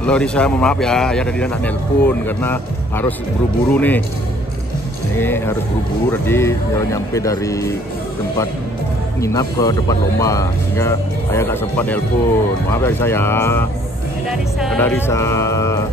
Lorisa, mohon maaf ya, tadi anak nelpon karena harus buru-buru nih. Ini harus buru-buru, tadi nyampe dari tempat nginap ke tempat lomba, sehingga ayah gak sempat nelpon. Maaf dari saya. Dari saya.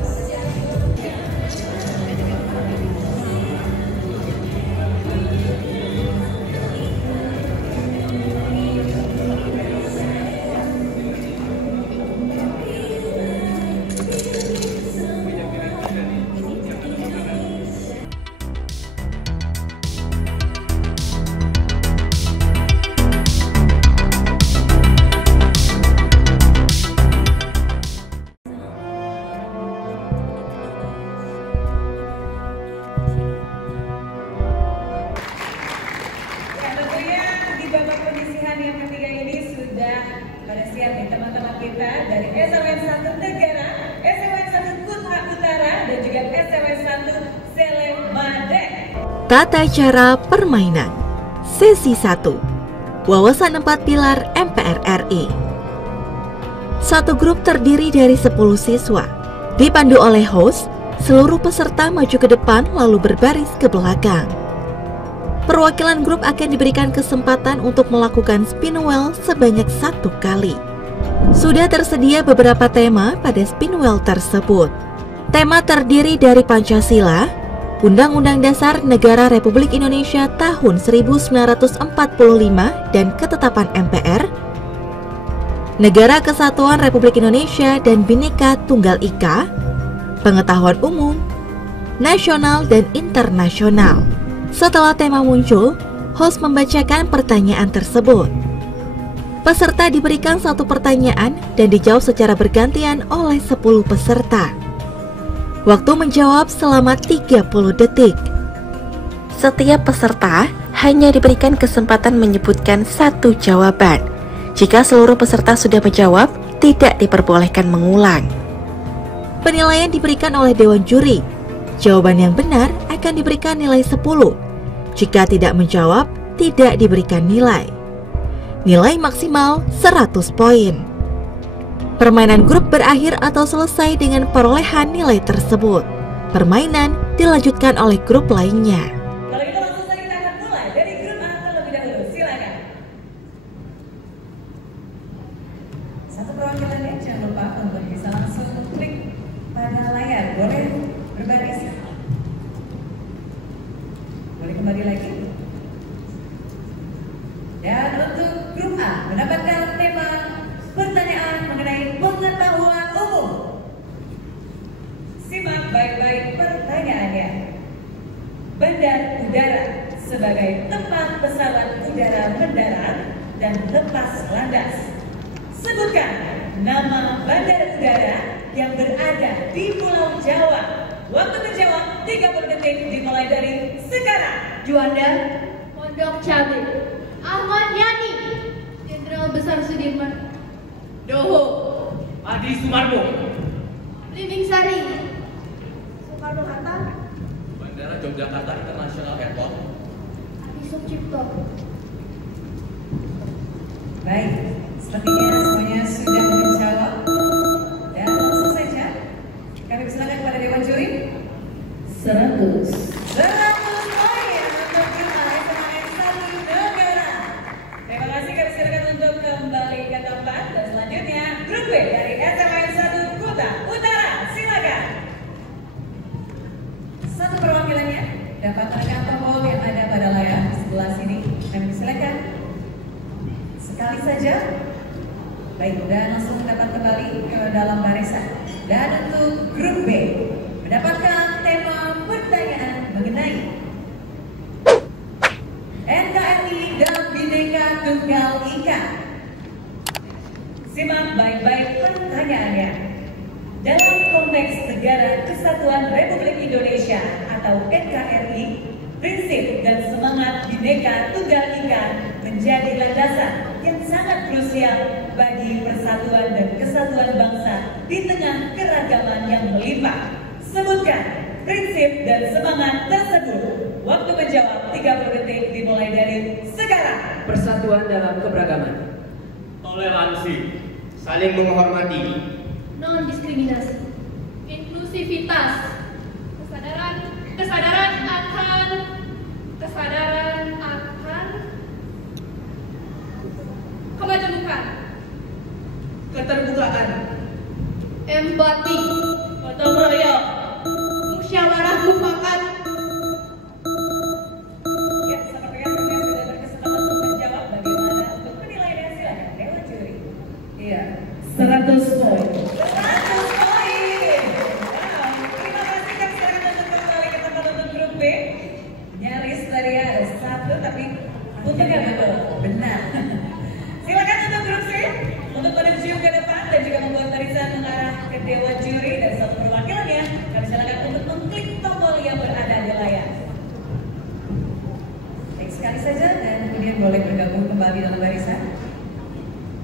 Teman-teman kita dari SMN 1 Negara, SMN 1 Kutha Utara, dan juga SMN 1 Selemade. Tata cara permainan Sesi 1, Wawasan 4 Pilar MPR RI. Satu grup terdiri dari 10 siswa. Dipandu oleh host, seluruh peserta maju ke depan lalu berbaris ke belakang. Perwakilan grup akan diberikan kesempatan untuk melakukan spin wheel sebanyak 1 kali. Sudah tersedia beberapa tema pada spin wheel tersebut. Tema terdiri dari Pancasila, Undang-Undang Dasar Negara Republik Indonesia tahun 1945 dan Ketetapan MPR, Negara Kesatuan Republik Indonesia dan Bhinneka Tunggal Ika, Pengetahuan Umum, Nasional dan Internasional. Setelah tema muncul, host membacakan pertanyaan tersebut. Peserta diberikan 1 pertanyaan dan dijawab secara bergantian oleh 10 peserta. Waktu menjawab selama 30 detik. Setiap peserta hanya diberikan kesempatan menyebutkan 1 jawaban. Jika seluruh peserta sudah menjawab, tidak diperbolehkan mengulang. Penilaian diberikan oleh Dewan Juri. Jawaban yang benar akan diberikan nilai 10. Jika tidak menjawab, tidak diberikan nilai. Nilai maksimal 100 poin. Permainan grup berakhir atau selesai dengan perolehan nilai tersebut. Permainan dilanjutkan oleh grup lainnya. Kalau gitu langsung saja kita akan mulai dari grup A terlebih dahulu. Silakan. Satu perwakilannya jangan lupa untuk bisa langsung klik pada layar. Boleh berbaris? Boleh kembali lagi? Dan untuk grup A mendapatkan tema pertanyaan mengenai pengetahuan umum. Simak baik-baik pertanyaannya. Bandar udara sebagai tempat pesawat udara mendarat dan lepas landas. Sebutkan nama bandar udara yang berada di Pulau Jawa. Waktu menjawab 30 detik dimulai dari sekarang. Juanda, Pondok Cabe, Ahmad Yani, Jenderal Besar Sudirman, Doho, Adi Sumarmo, Blimbing Sari, Soekarno-Hatta, Bandara Yogyakarta International Airport, Adi Sucipto. Baik, sepertinya semuanya sudah menjawab. Dan langsung saja kami persilakan kepada Dewan Juri. 100 poin untuk grup A SMN 1 Negara. Terima kasih, kami silakan untuk kembali ke tempat. Dan selanjutnya grup B dari SMN 1 Kutha Utara. Silakan. 1 perwakilannya dapat menekan tombol yang ada pada layar sebelah sini. Kami silakan sekali saja. Baik, dan langsung dapat kembali ke dalam barisan. Dan untuk grup B mendapatkan tema pertanyaan mengenai NKRI dan Bhinneka Tunggal Ika. Simak baik-baik pertanyaannya. Dalam konteks Negara Kesatuan Republik Indonesia atau NKRI, prinsip dan semangat Bhinneka Tunggal Ika menjadi landasan yang sangat krusial bagi persatuan dan kesatuan bangsa di tengah keragaman yang melimpah. Sebutkan prinsip dan semangat tersebut. Waktu menjawab 30 detik dimulai dari sekarang. Persatuan dalam keberagaman, toleransi, saling menghormati, Non-diskriminasi, inklusivitas, kesadaran akan kemajemukan, Keterbukaan. empati, Gotong royong. musyawarah mufakat, Ya, sepertinya semuanya sudah berkesempatan untuk menjawab. Bagaimana untuk penilaian silakan Dewan Juri. Iya, 100 poin. 100 poin. Wow, terima kasih kami silakan untuk kembali ke tempat untuk grup B. Nyaris tadi ada 1 tapi untuknya betul. Benar. Silakan untuk grup C untuk menuju ke depan dan juga membuat barisan mengarah ke Dewan Juri dan satu perwakilannya. Kami silakan untuk mengklik tombol yang berada di layar. Baik sekali saja dan kemudian boleh bergabung kembali dalam barisan.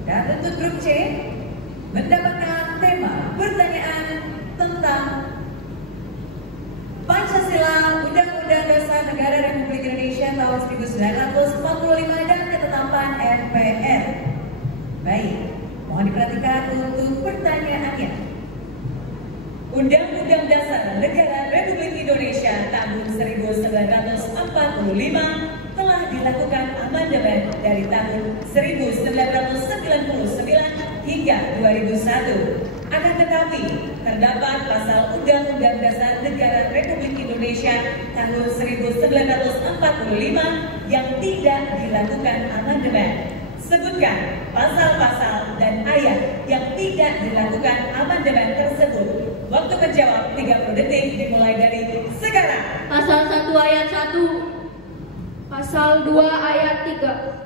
Dan untuk grup C mendapatkan tema pertanyaan tentang Pancasila, Undang-Undang Dasar Negara Republik Indonesia tahun 1945 dan ketetapan MPR. Baik, mohon diperhatikan untuk pertanyaannya. Undang-Undang Dasar Negara Republik Indonesia tahun 1945 telah dilakukan amandemen dari tahun 1999 hingga 2001. Akan tetapi, terdapat pasal Undang-Undang Dasar Negara Republik Indonesia tahun 1945 yang tidak dilakukan amandemen. Sebutkan pasal-pasal dan ayat yang tidak dilakukan amandemen tersebut. Waktu menjawab 30 detik dimulai dari sekarang. pasal 1 ayat 1, pasal 2 ayat 3,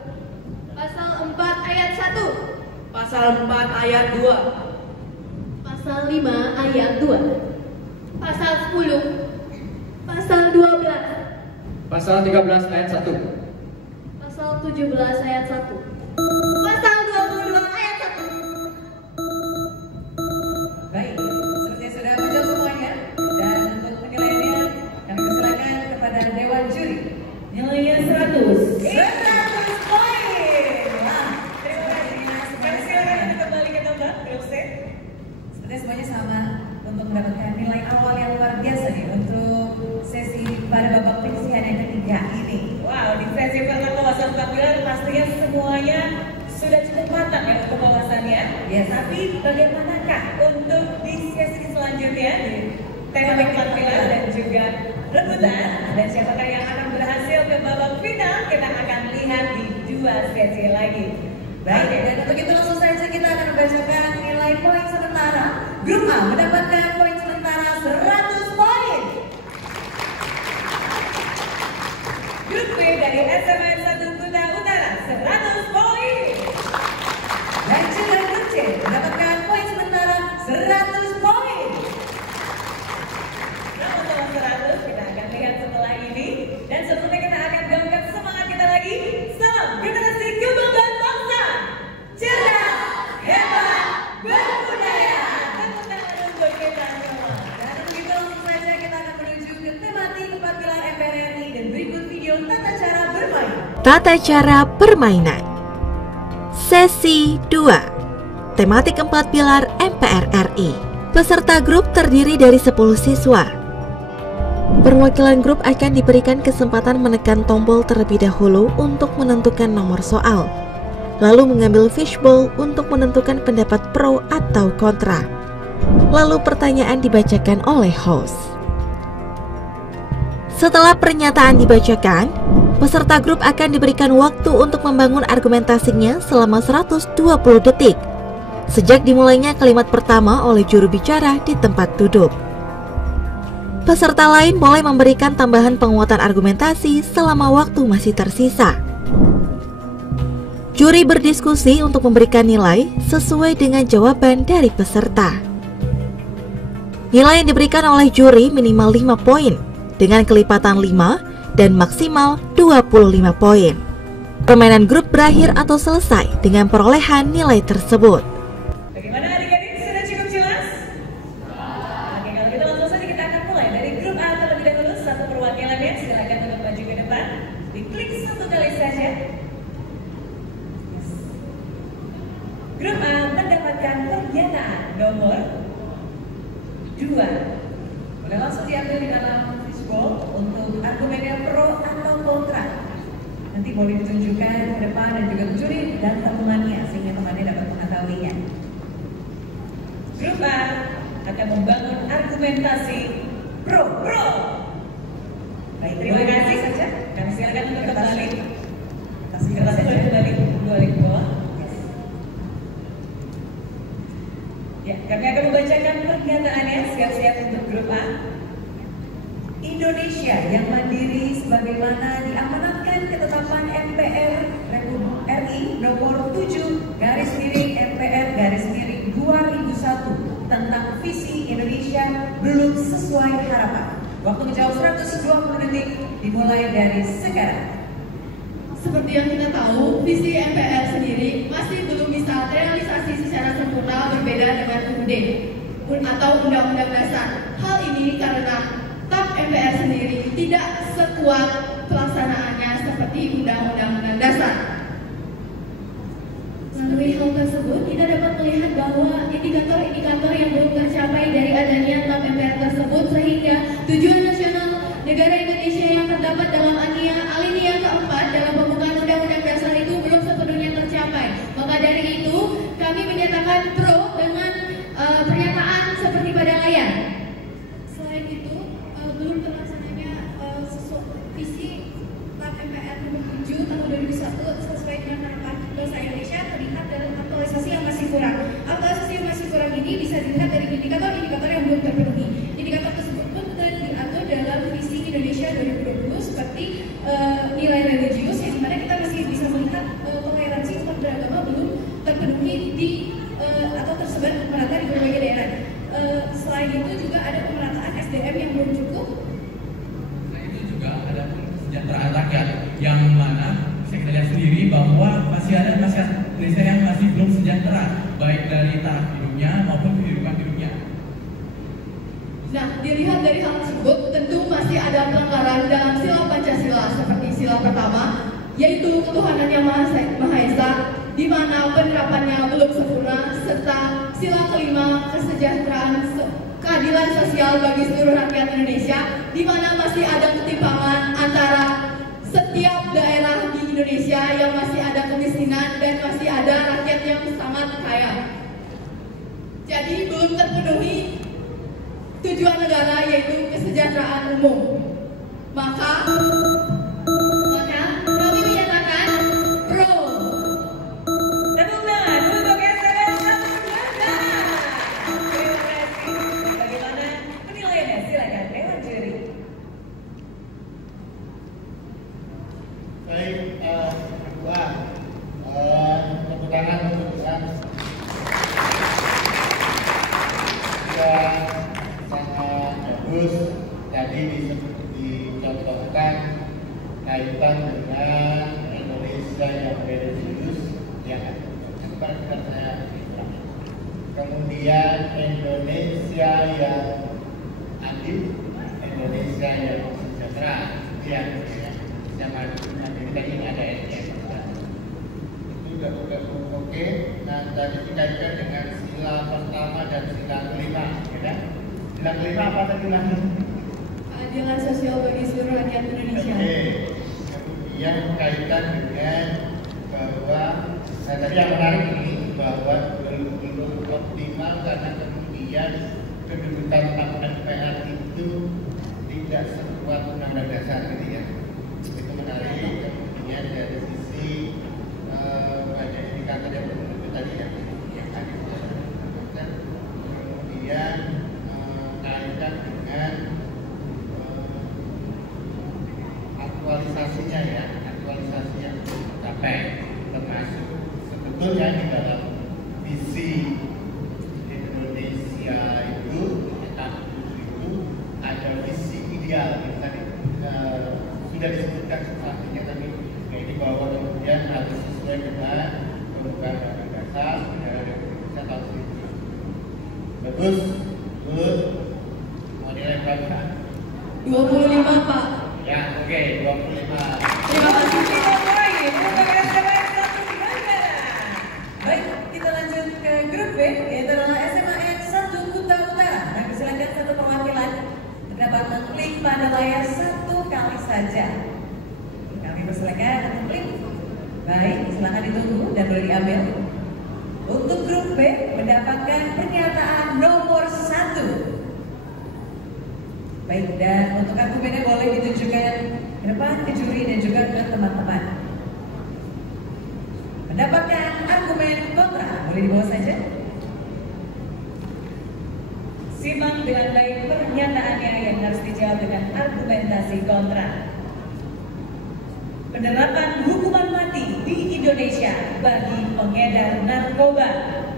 pasal 4 ayat 1, Pasal 4 ayat 2. pasal 5 ayat 2, pasal 10, pasal 12, Pasal 13 ayat 1. pasal 17 ayat 1, pasal 22 ayat 1. Baik, sepertinya sudah muncul semuanya. Dan untuk penilaiannya, kami persilakan kepada Dewan Juri. Nilainya 100. 100 poin. Wah, terima kasih. Kami silakan untuk kembali ke tempat grup C. Sepertinya semuanya sama untuk mendapatkan nilai awal yang luar biasa nih untuk sesi pada babak penyisihan yang ketiga ini. Wow, di sesi pertama wawasan 4 pilar pastinya semuanya sudah cukup matang ya untuk wawasannya. Ya, tapi bagaimanakah untuk di sesi selanjutnya di tema 4 pilar dan juga rebutan, dan siapakah yang akan berhasil ke babak final, kita akan lihat di 2 sesi lagi. Baik, dan untuk itu langsung saja kita akan membacakan nilai poin sementara. Grup A mendapatkan poin sementara 100 poin. Grup B dari SMN 1 Kuta Utara 100 poin. Dan juga grup C mendapatkan poin sementara 100 poin. Namun setelah 100 kita akan lihat setelah ini. Dan sebelumnya kita akan gaungkan semangat kita lagi. Salam generasi kebanggaan bangsa. Cerdas, hebat, berbudaya. Tepuk tangan untuk kita semua. Dan begitu langsung saja kita akan menuju ke tematik 4 pilar MPR RI dan berikut video tata cara bermain. Tata cara permainan. Sesi 2. Tematik 4 pilar MPR RI. Peserta grup terdiri dari 10 siswa. Perwakilan grup akan diberikan kesempatan menekan tombol terlebih dahulu untuk menentukan nomor soal, lalu mengambil fishbowl untuk menentukan pendapat pro atau kontra. Lalu pertanyaan dibacakan oleh host. Setelah pernyataan dibacakan, peserta grup akan diberikan waktu untuk membangun argumentasinya selama 120 detik sejak dimulainya kalimat pertama oleh juru bicara di tempat duduk. Peserta lain boleh memberikan tambahan penguatan argumentasi selama waktu masih tersisa. Juri berdiskusi untuk memberikan nilai sesuai dengan jawaban dari peserta. Nilai yang diberikan oleh juri minimal 5 poin dengan kelipatan 5 dan maksimal 25 poin. Permainan grup berakhir atau selesai dengan perolehan nilai tersebut. Bagaimana adik-adik, sudah cukup jelas? Oke, kalau gitu langsung saja kita akan mulai dari grup A terlebih dahulu. Satu perwakilannya silakan untuk maju ke depan. Diklik 1 kali saja. Grup A mendapatkan pernyataan nomor 2. Boleh langsung diambil di dalam fishbowl untuk argumennya pro atau kontra. Nanti boleh ditunjukkan ke depan dan juga juri dan temannya sehingga temannya dapat mengetahuinya. Grup A akan membangun argumentasi pro. Baik, terima kasih saja. Kami silakan untuk kembali. Kasih kertasnya boleh kembali ke bawah. Ya, kami akan membacakan pernyataannya. Siap-siap untuk grup A. Indonesia yang mandiri sebagaimana diamanatkan ketetapan MPR RI nomor 7/MPR/2001 tentang visi Indonesia belum sesuai harapan. Waktu menjawab 120 detik dimulai dari sekarang. Seperti yang kita tahu, visi MPR sendiri masih belum bisa terrealisasi secara sempurna berbeda dengan UUD atau Undang-Undang Dasar. Hal ini karena TAP MPR sendiri tidak sekuat pelaksanaannya seperti Undang-Undang Dasar. Melalui hal tersebut, kita dapat melihat bahwa indikator-indikator yang belum tercapai dari adanya TAP MPR tersebut sehingga tujuan nasional negara Indonesia yang terdapat dalam alinea keempat dalam pembukaan Undang-Undang Dasar itu belum sepenuhnya tercapai. Maka dari itu, kami menyatakan pro dengan pernyataan seperti pada layar. Selain itu, belum terlaksananya visi TAP MPR nomor 7 tahun 2001 sesuai dengan harapan bangsa Indonesia terlihat dalam aktualisasi yang masih kurang. Aktualisasi yang masih kurang ini bisa dilihat dari indikator-indikator yang belum terpenuhi. Indikator tersebut pun diatur dalam visi Indonesia 2020 seperti nilai religius yang dimana kita masih bisa melihat toleransi umat beragama belum terpenuhi atau tersebar merata di berbagai daerah. Selain itu juga ada pemerataan SDM yang belum cukup. Selain itu juga ada kesejahteraan rakyat yang mana saya lihat sendiri bahwa masih ada masyarakat Indonesia yang masih belum sejahtera baik dari taraf hidupnya maupun kehidupan hidupnya. Nah, dilihat dari hal tersebut, tentu masih ada pelanggaran dalam sila Pancasila seperti sila pertama, yaitu ketuhanan yang Maha Esa, di mana penerapannya belum sempurna, serta sila kelima, kesejahteraan keadilan sosial bagi seluruh rakyat Indonesia, di mana masih ada ketimpangan antara setiap daerah di Indonesia yang masih ada kemiskinan dan masih ada rakyat yang sangat kaya. Jadi belum terpenuhi tujuan negara yaitu kesejahteraan umum. Maka kami menyatakan pro. Tepuk tangan untuk SMN 1 Belanda. Terima kasih. Bagaimana penilaiannya? Silakan Dewan Juri. Baik, kedua, tepuk tangan untuk Tuhan. Sangat bagus. Tadi dicontohkan kaitan dengan Indonesia yang religius, ya. Kemudian Indonesia yang adil, Indonesia yang sejahtera, yang kita ini ada SDM. Itu sudah oke. Nah, tadi dikaitkan dengan sila pertama dan sila kelima, ya. Sila kelima apa tadi lagi? Keadilan sosial bagi seluruh rakyat Indonesia. Oke. Kemudian kaitan dengan bahwa tadi yang menarik ini bahwa belum optimal karena kemudian kedudukan MPR itu tidak sekuat Undang-Undang Dasar, gitu ya. Itu menarik. Kemudian dari sisi banyak indikator yang menunjuk tadi ya, yang tadi kemudian kaitan dengan aktualisasinya, ya, aktualisasi yang tercapai, termasuk sebetulnya di dalam visi Indonesia itu ada visi ideal yang tadi sudah disebutkan artinya tadi, yaitu bahwa kemudian harus sesuai dengan pembukaan Undang-Undang Dasar negara Republik Indonesia tahun 1945. Bagus, good. Mau nilai berapa? 25, Pak. Ya, oke, 25. Terima kasih. Baik, kita lanjut ke grup B, yaitu adalah SMAN 1 Kuta Utara. Kami silakan satu perwakilan pada layar 1 kali saja. Kami persilakan untuk klik. Baik, silakan ditunggu dan boleh diambil. Untuk grup B mendapatkan pernyataan nomor 1. Baik, dan untuk argumennya boleh ditunjukkan ke depan ke juri dan juga ke teman-teman. Mendapatkan argumen kontra, boleh dibawa saja. Simak dengan baik pernyataannya yang harus dijawab dengan argumentasi kontra. Penerapan hukuman mati di Indonesia bagi pengedar narkoba.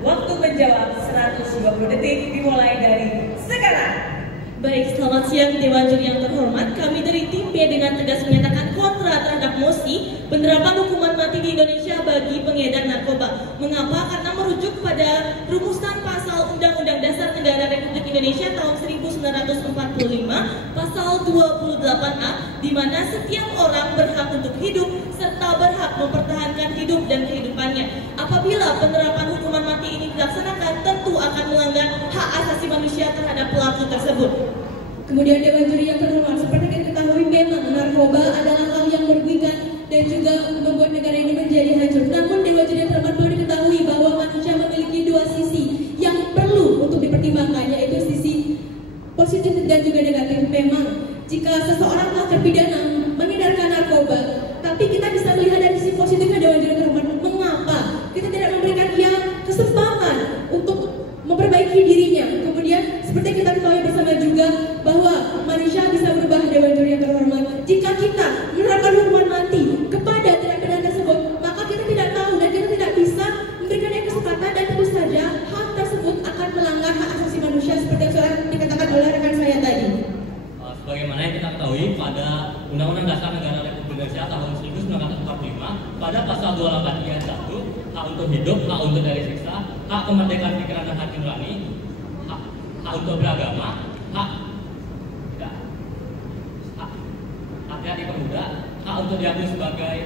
Waktu menjawab 120 detik dimulai dari sekarang. Baik, selamat siang Dewan Juri yang terhormat. Kami dari tim B dengan tegas menyatakan kontra terhadap mosi penerapan hukuman mati di Indonesia bagi pengedar narkoba. Mengapa? Karena merujuk pada rumusan pasal Undang-Undang Dasar Negara Republik Indonesia tahun 1945, pasal 28A, di mana setiap orang berhak untuk hidup serta berhak mempertahankan hidup dan kehidupannya. Apabila penerapan hukuman mati ini dilaksanakan, tentu akan melanggar hak asasi manusia terhadap pelaku tersebut. Kemudian Dewan Juri yang terhormat, seperti kita ketahui memang narkoba adalah hal yang merugikan dan juga membuat negara ini menjadi hancur. Namun Dewan Juri yang terhormat perlu diketahui bahwa manusia memiliki dua sisi yang perlu untuk dipertimbangkan, yaitu sisi positif dan juga negatif. Memang jika seseorang telah terpidana mengedarkan narkoba, tapi kita bisa melihat dari sisi positifnya. Dewan Juri yang terhormat, mengapa kita tidak memberikan dia kesempatan untuk memperbaiki dirinya? Kemudian seperti kita ketahui bersama juga bahwa manusia bisa berubah. Dewan Juri yang terhormat, jika kita menerapkan hukuman mati kepada tindak pidana tersebut, maka kita tidak tahu dan kita tidak bisa memberikan dia kesempatan, dan tentu saja hak tersebut akan melanggar hak asasi manusia seperti yang sudah dikatakan oleh rekan saya tadi. Sebagaimana yang kita ketahui pada Undang-Undang Dasar Negara Republik Indonesia tahun 1945, pada pasal 28 ayat 1, hak untuk hidup, hak untuk dari siksa, hak kemerdekaan pikiran dan hati nurani, hak untuk beragama, hak hati permuda, hak untuk diakui sebagai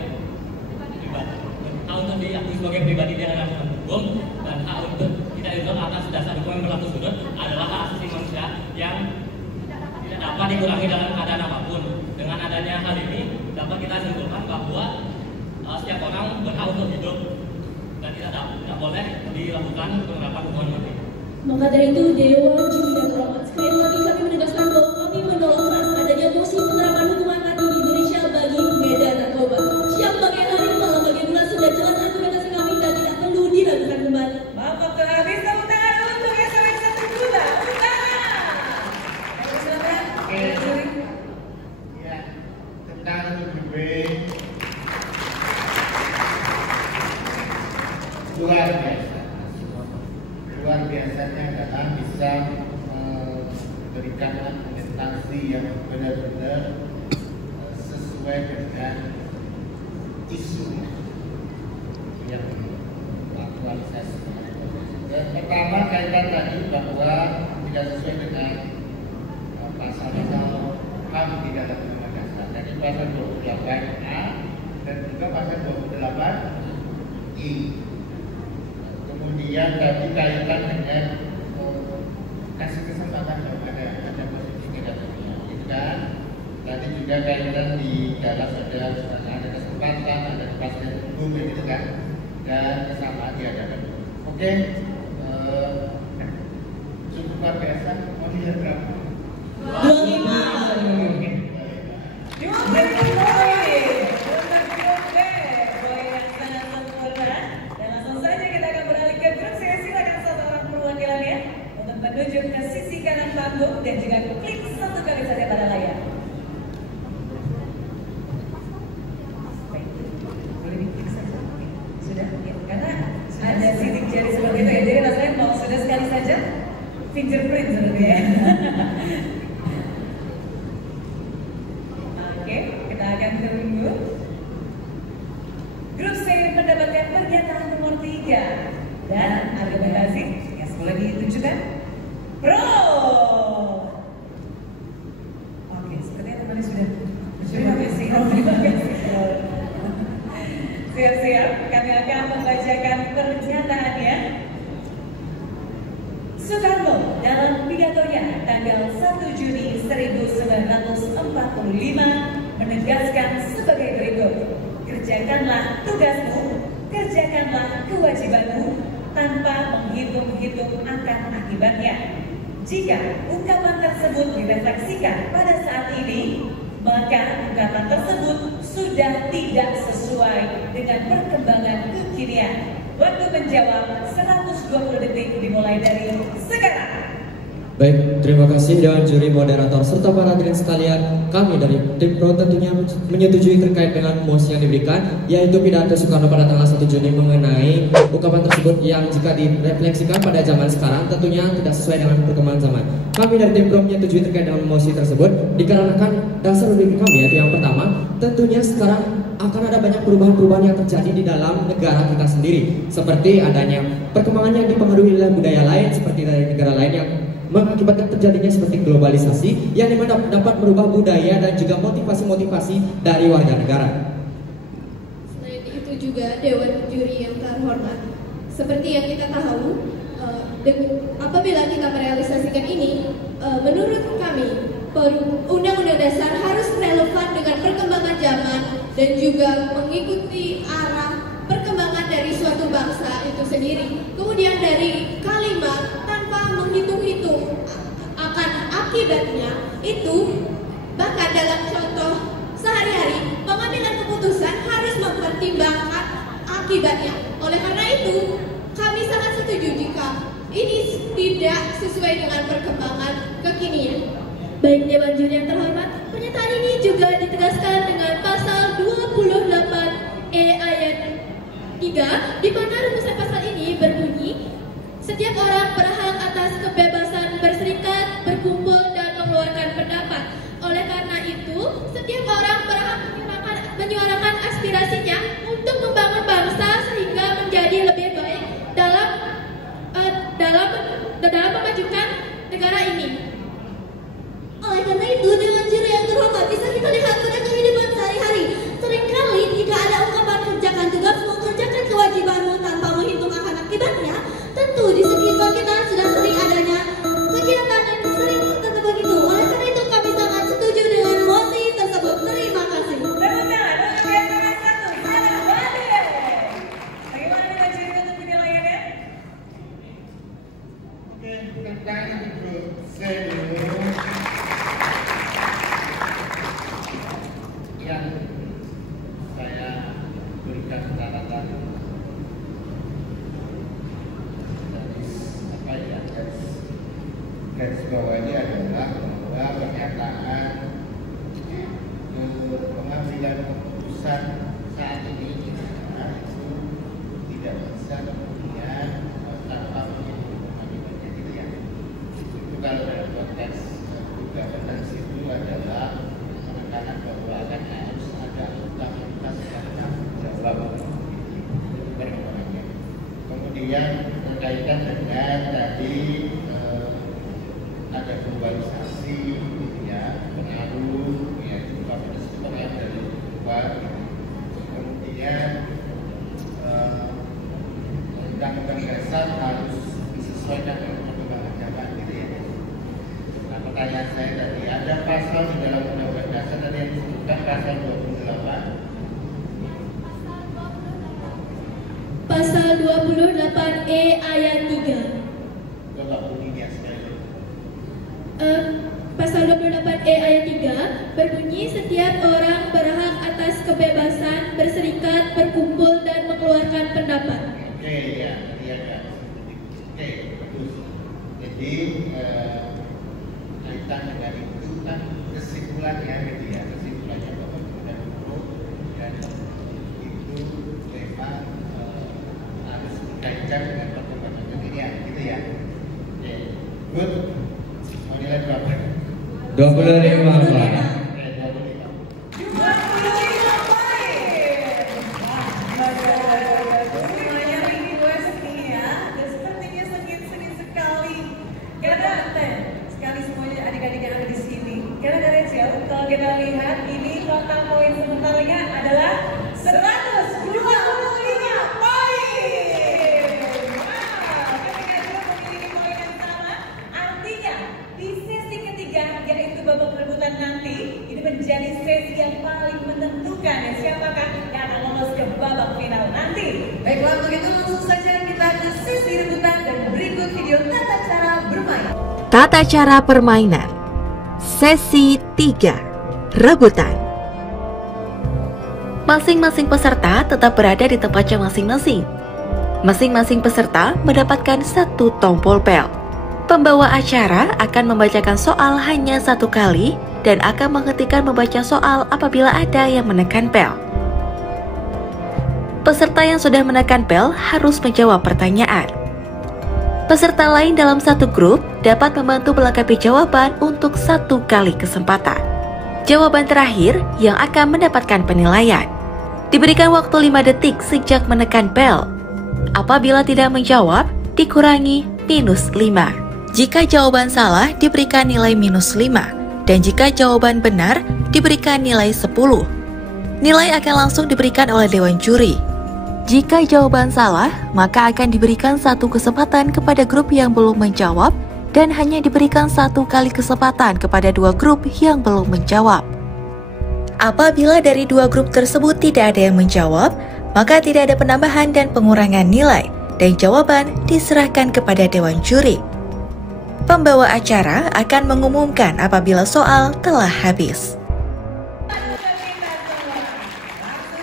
pribadi, hak untuk diakui sebagai pribadi di hadapan hukum, dan hak untuk tidak dituntut atas dasar hukum yang berlaku surut adalah hak asasi manusia yang tidak dapat dikurangi dalam keadaan apapun. Dengan adanya hal ini dapat kita simpulkan bahwa setiap orang berhak untuk hidup dan tidak boleh dilakukan penerapan hukuman mati. Maka dari itu Dewan Juri yang terhormat, sekali lagi kami menegaskan bahwa kami menolak keras adanya mosi penerapan hukuman mati di Indonesia bagi pengedar narkoba. Siap bagian hari malam bagaimana sudah jelas argumentasi kami dan tidak perlu diragukan kembali. Maaf, waktu habis, tepuk tangan untuk SMX 1 Kuba. Ya, tentang grup B, luar biasa. Luar biasanya adalah bisa memberikan argumentasi yang benar-benar sesuai dengan isu yang aktualisasi. Pertama, kaitan tadi bahwa tidak sesuai dengan pasal-pasal HAM di dalam Undang-Undang Dasar. Jadi pasal 28A dan juga pasal 28I. Kemudian tadi kaitan dengan kasih kesempatan ada posisi negatifnya, gitu kan? Tadi juga kaitan di dalam ada kesempatan, ada kepastian hukum, gitu kan? Dan kesamaan di hadapan hukum. Oke, cukup luar biasa. Mau lihat berapa? 25. Menuju ke sisi kanan panggung dan juga klik 1 kali saja pada layar. Baik, boleh diklik saja. Sudah, ya. Karena ada sidik jari seperti itu ya. Jadi rasanya mau sudah sekali saja fingerprint seperti ya. Oke, kita akan tunggu. Grup C mendapatkan pernyataan nomor 3 dan argumentasi yang boleh ditunjukkan. Bro, oke, sepertinya teman sudah. Terima kasih. Siap-siap, kami akan membacakan pernyataannya. Soekarno dalam pidatonya tanggal 1 Juni 1945 menegaskan sebagai berikut. Kerjakanlah tugasmu, kerjakanlah kewajibanmu, tanpa menghitung-hitung akan akibatnya. Jika ungkapan tersebut direfleksikan pada saat ini, maka ungkapan tersebut sudah tidak sesuai dengan perkembangan kekinian. Waktu menjawab 120 detik dimulai dari sekarang. Baik, terima kasih Dewan Juri, moderator, serta para hadirin sekalian. Kami dari tim Pro tentunya menyetujui terkait dengan mosi yang diberikan, yaitu pidato Soekarno pada tanggal 1 Juni mengenai ungkapan tersebut yang jika direfleksikan pada zaman sekarang tentunya tidak sesuai dengan perkembangan zaman. Kami dari tim Pro menyetujui terkait dengan mosi tersebut dikarenakan dasar berpikir kami, yaitu yang pertama, tentunya sekarang akan ada banyak perubahan-perubahan yang terjadi di dalam negara kita sendiri, seperti adanya perkembangan yang dipengaruhi oleh budaya lain seperti dari negara lain yang mengakibatkan terjadinya seperti globalisasi yang dimana dapat merubah budaya dan juga motivasi-motivasi dari warga negara. Selain itu juga Dewan Juri yang terhormat, seperti yang kita tahu, apabila kita merealisasikan ini, menurut kami Undang-Undang Dasar harus relevan dengan perkembangan zaman dan juga mengikuti arah perkembangan dari suatu bangsa itu sendiri. Kemudian dari kalimat tanpa menghitung-hitung akan akibatnya itu, bahkan dalam contoh sehari-hari pengambilan keputusan harus mempertimbangkan akibatnya. Oleh karena itu kami sangat setuju jika ini tidak sesuai dengan perkembangan kekinian. Baik Dewan Juri yang terhormat, pernyataan ini juga ditegaskan dengan pasal 28E ayat 3, di mana rumusan pasal ini berbunyi, setiap orang berhak atas kebebasan berserikat, berkumpul, dan mengeluarkan pendapat. Oleh karena itu, setiap orang berhak menyuarakan aspirasinya untuk membangun bangsa sehingga menjadi lebih baik dalam memajukan negara ini. Oleh karena itu, Dewan Juri yang terhormat, bisa kita lihat pada kehidupan sehari-hari. Seringkali jika ada ungkapan kerjakan tugasmu, kerjakan kewajibanmu tanpa menghitung akan akibatnya, tentu di sekitar kita sudah sering adanya kegiatan dan sering terjadi begitu. Oleh karena itu kami sangat setuju dengan mosi tersebut. Terima kasih. Bagaimana Dewan Juri untuk video lainnya? Oke, tentang grup C dulu yang saya berikan catatan garis bawah ini adalah bahwa pernyataan pengambilan keputusan saat ini itu tidak bisa kemudian tanpa menghitung akibatnya, gitu ya. Itu kalau dalam konteks gugatan itu adalah penekanan bahwa akan harus ada akuntabilitas dan tanggung jawab. Itu perkembangannya. Kemudian berkaitan dengan tadi ada globalisasi, gitu ya, pengaruh, ya, juga pengaruh dari luar. Kemudian undang-undang dasar harus disesuaikan dengan perkembangan zaman, gitu ya. Nah, pertanyaan saya tadi, ada pasal di dalam undang-undang dasar tadi yang disebutkan pasal 28. Pasal 28E ayat 3. Bapak bunyinya sekali. Pasal 28E ayat 3 berbunyi, setiap orang berhak atas kebebasan berserikat, berkumpul, dan mengeluarkan pendapat. Oke, ya, iya kan. Oke, bagus. Jadi kaitan dengan itu kan kesimpulannya, gitu ya, kesimpulannya bahwa sudah buruk dan itu memang harus dikaitkan dengan perkembangan kekinian, gitu ya. Oke, good. Mau nilai berapa? 25 Pak. Kalau kita lihat ini total poin sementaranya adalah 125 poin. Ketika dua memiliki poin yang sama, artinya di sesi ketiga yaitu babak perebutan nanti ini menjadi sesi yang paling menentukan ya, siapakah yang akan lolos ke babak final nanti. Baiklah, untuk itu langsung saja kita ke sesi rebutan dan berikut video tata cara bermain. Tata cara permainan Sesi 3 Rebutan. Masing-masing peserta tetap berada di tempatnya masing-masing. Masing-masing peserta mendapatkan satu tombol bel. Pembawa acara akan membacakan soal hanya satu kali dan akan menghentikan membaca soal apabila ada yang menekan bel. Peserta yang sudah menekan bel harus menjawab pertanyaan. Peserta lain dalam satu grup dapat membantu melengkapi jawaban untuk satu kali kesempatan. Jawaban terakhir yang akan mendapatkan penilaian. Diberikan waktu 5 detik sejak menekan bel. Apabila tidak menjawab, dikurangi -5. Jika jawaban salah, diberikan nilai -5. Dan jika jawaban benar, diberikan nilai 10. Nilai akan langsung diberikan oleh Dewan Juri. Jika jawaban salah, maka akan diberikan satu kesempatan kepada grup yang belum menjawab dan hanya diberikan satu kali kesempatan kepada dua grup yang belum menjawab. Apabila dari dua grup tersebut tidak ada yang menjawab, maka tidak ada penambahan dan pengurangan nilai, dan jawaban diserahkan kepada Dewan Juri. Pembawa acara akan mengumumkan apabila soal telah habis. Langsung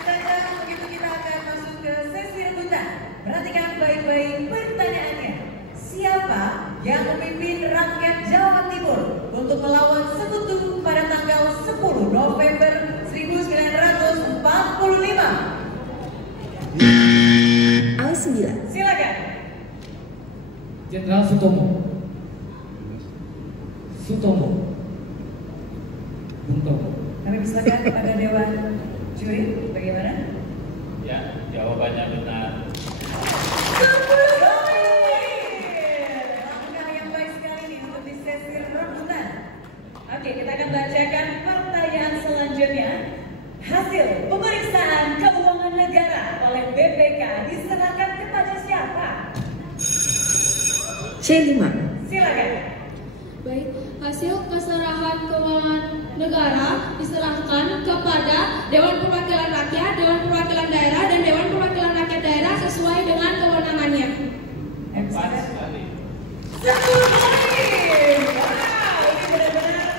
saja, begitu kita akan masuk ke sesi rebutan. Perhatikan baik-baik pertanyaannya. Siapa yang memimpin rakyat Jawa Timur untuk melawan Sekutu pada tanggal 10 November 1945? A9. Silakan. Jenderal Sutomo. Bung Tomo. Kami persilakan kepada Dewan Juri, bagaimana? Ya, jawabannya benar. 10 poin. Langkah yang baik sekali nih untuk di sesi rebutan. Oke, kita akan bacakan pertanyaan selanjutnya. Hasil pemeriksaan keuangan negara oleh BPK diserahkan kepada siapa? C5. Silakan. Baik, hasil keserahan keuangan negara diserahkan kepada Dewan Perwakilan Rakyat, Dewan Perwakilan Daerah, dan Dewan Perwakilan Rakyat Daerah sesuai dengan kewenangannya. Tepat sekali. 10 poin. Wow, ini benar-benar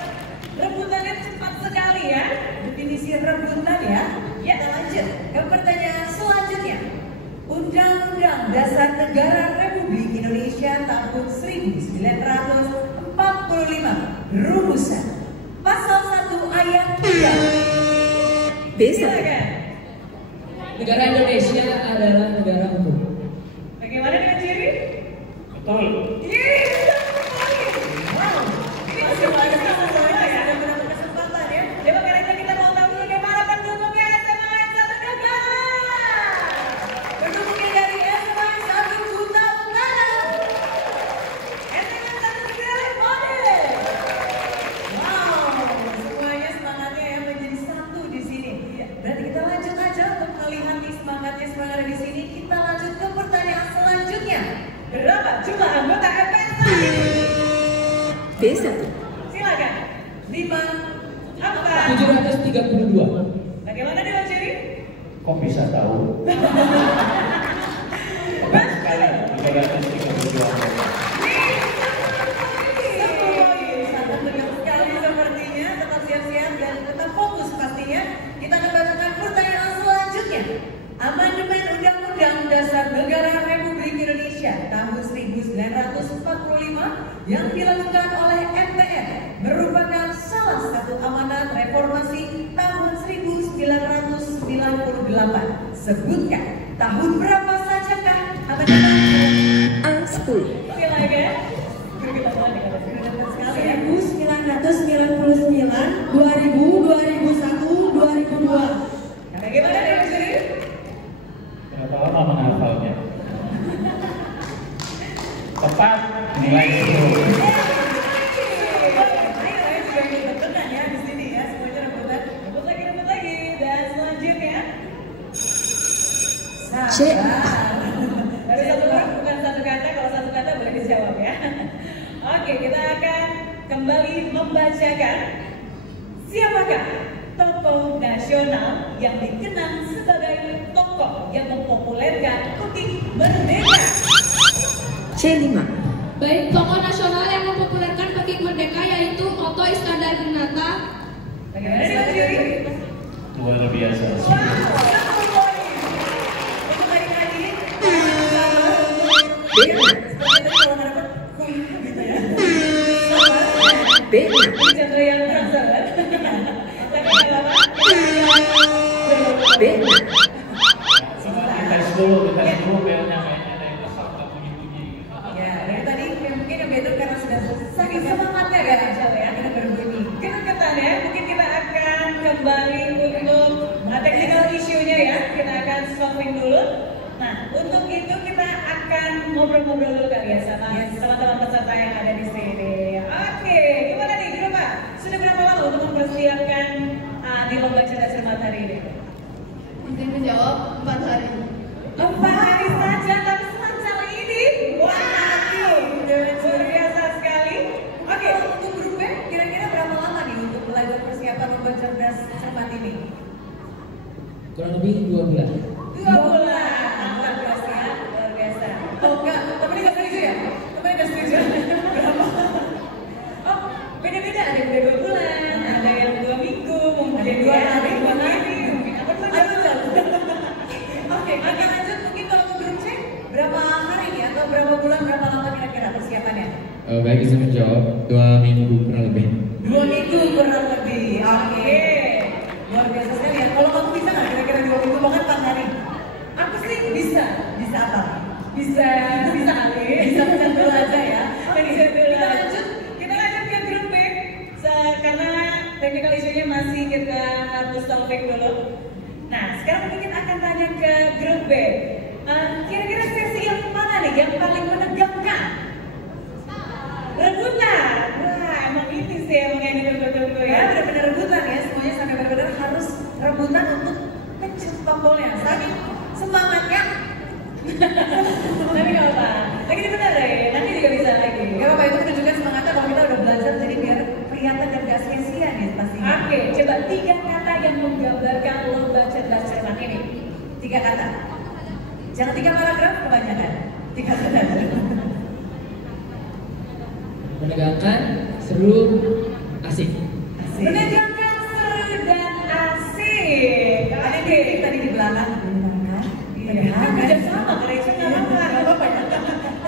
rebutannya cepat sekali ya. Definisi rebutan ya. Ya, kita lanjut ke pertanyaan selanjutnya. Undang-Undang Dasar Negara Republik Indonesia tahun 1945 rumusan pasal 1 ayat 3. Silakan. Negara Indonesia adalah negara hukum. Bagaimana dengan Ciri? Betul. Wow, ini masih banyak soalnya ya, ada beberapa kesempatan ya. Coba karena kita mau tahu bagaimana pendukungnya SMA 1 Negara. Pendukungnya dari SMA 1 Kuta Utara. SMA 1 Negara Model. Wow, semuanya semangatnya ya menjadi satu di sini. Berarti kita lanjut aja untuk melihat nih semangatnya di sini. Kita lanjut ke pertanyaan selanjutnya. Berapa jumlah anggota MPR saat ini? B1. Silakan. 5, 4. 732. Bagaimana Dewan Juri? Kok bisa tahu? Tepat sekali. 332. Sangat benar sekali sepertinya. Tetap siap-siap dan tetap fokus pastinya. Kita akan bacakan pertanyaan selanjutnya. Amandemen Undang-Undang Dasar Negara Republik Indonesia tahun 1945 yang dilakukan oleh MPR merupakan salah satu amanat reformasi tahun 1998. Sebutkan tahun berapa sajakah amandemen? A10. Silakan. Kita mulai dengan sekali ya. 1999, 2000, 2001, 2002. Bagaimana Dewan Juri? Berapa lama menghafalnya? Tepat nilai 10. C. Baru satu huruf, bukan satu kata. Kalau satu kata boleh dijawab ya. Oke, kita akan kembali membacakan Siapakah tokoh nasional yang dikenang sebagai tokoh yang mempopulerkan putih merdeka? C5. Baik, tokoh nasional yang mempopulerkan Batik Merdeka yaitu Otto Iskandar Dinata. Bagaimana dengan Juri? Luar biasa. Untuk adik-adik, B. contoh yang bersahabat. Tapi nggak apa-apa. B. Kita dulu belnya kayaknya dari peserta bunyi-bunyi. Ya, dari tadi mungkin yang beda karena sudah saking semangatnya kan Angel ya, kita berbunyi. Ketan ya, mungkin kita akan kembali untuk technical issue-nya ya. Kita akan stopping dulu. Nah, untuk itu kita akan ngobrol-ngobrol dulu kali ya sama teman-teman peserta yang ada di sini. Oke, gimana nih Grupa? Sudah berapa lama untuk mempersiapkan di lomba cerdas cermat hari ini? Mungkin menjawab 4 hari. 4 hari saja, tapi selancar ini. Wow, luar biasa sekali. Oke, untuk grup B, kira-kira berapa lama nih untuk belajar persiapan lomba cerdas cermat ini? Kurang lebih 2 bulan. 2 bulan. Luar biasa ya, luar biasa. Oh enggak, temennya nggak setuju ya? Temennya nggak setuju. Berapa? Oh, beda-beda. Ada yang udah 2 bulan, ada yang 2 minggu, mungkin 2 hari, 2 hari, mungkin apa macam-macam. Oke, akan lanjut mungkin kalau ke grup C, berapa hari nih atau berapa bulan, berapa lama kira-kira persiapannya? Baik, bisa menjawab 2 minggu kurang lebih. 2 minggu kurang lebih. Oke, luar biasa sekali ya. Kalau kamu bisa nggak kira-kira 2 minggu bahkan 4 hari? Aku sih bisa. Bisa apa? Bisa Ali. Bisa mencantul aja ya. Kita lanjut ke grup B. Karena technical issue-nya masih kita harus solving dulu. Nah, sekarang mungkin kita akan tanya ke grup B. Kira-kira sesi yang mana nih yang paling menegangkan? Rebutan. Wah, emang ini sih emang yang ditunggu-tunggu ya. Benar-benar rebutan ya. Semuanya sampai benar-benar harus rebutan untuk pencet tombolnya. Saking semangatnya. Tapi nggak apa. Lagi ini benar deh. Nanti juga bisa lagi. Nggak apa-apa, itu menunjukkan semangatnya kalau kita udah belajar. Jadi biar kelihatan dan gak sia-sia nih pastinya. Oke, coba 3 kata yang menggambarkan lomba cerdas cermat ini. 3 kata. Jangan 3 paragraf, kebanyakan. 3 kata. Menegangkan, seru, asik. Menegangkan, seru, dan asik. Oke, tadi di belakang. Kan kerja sama, gereja nggak apa-apa.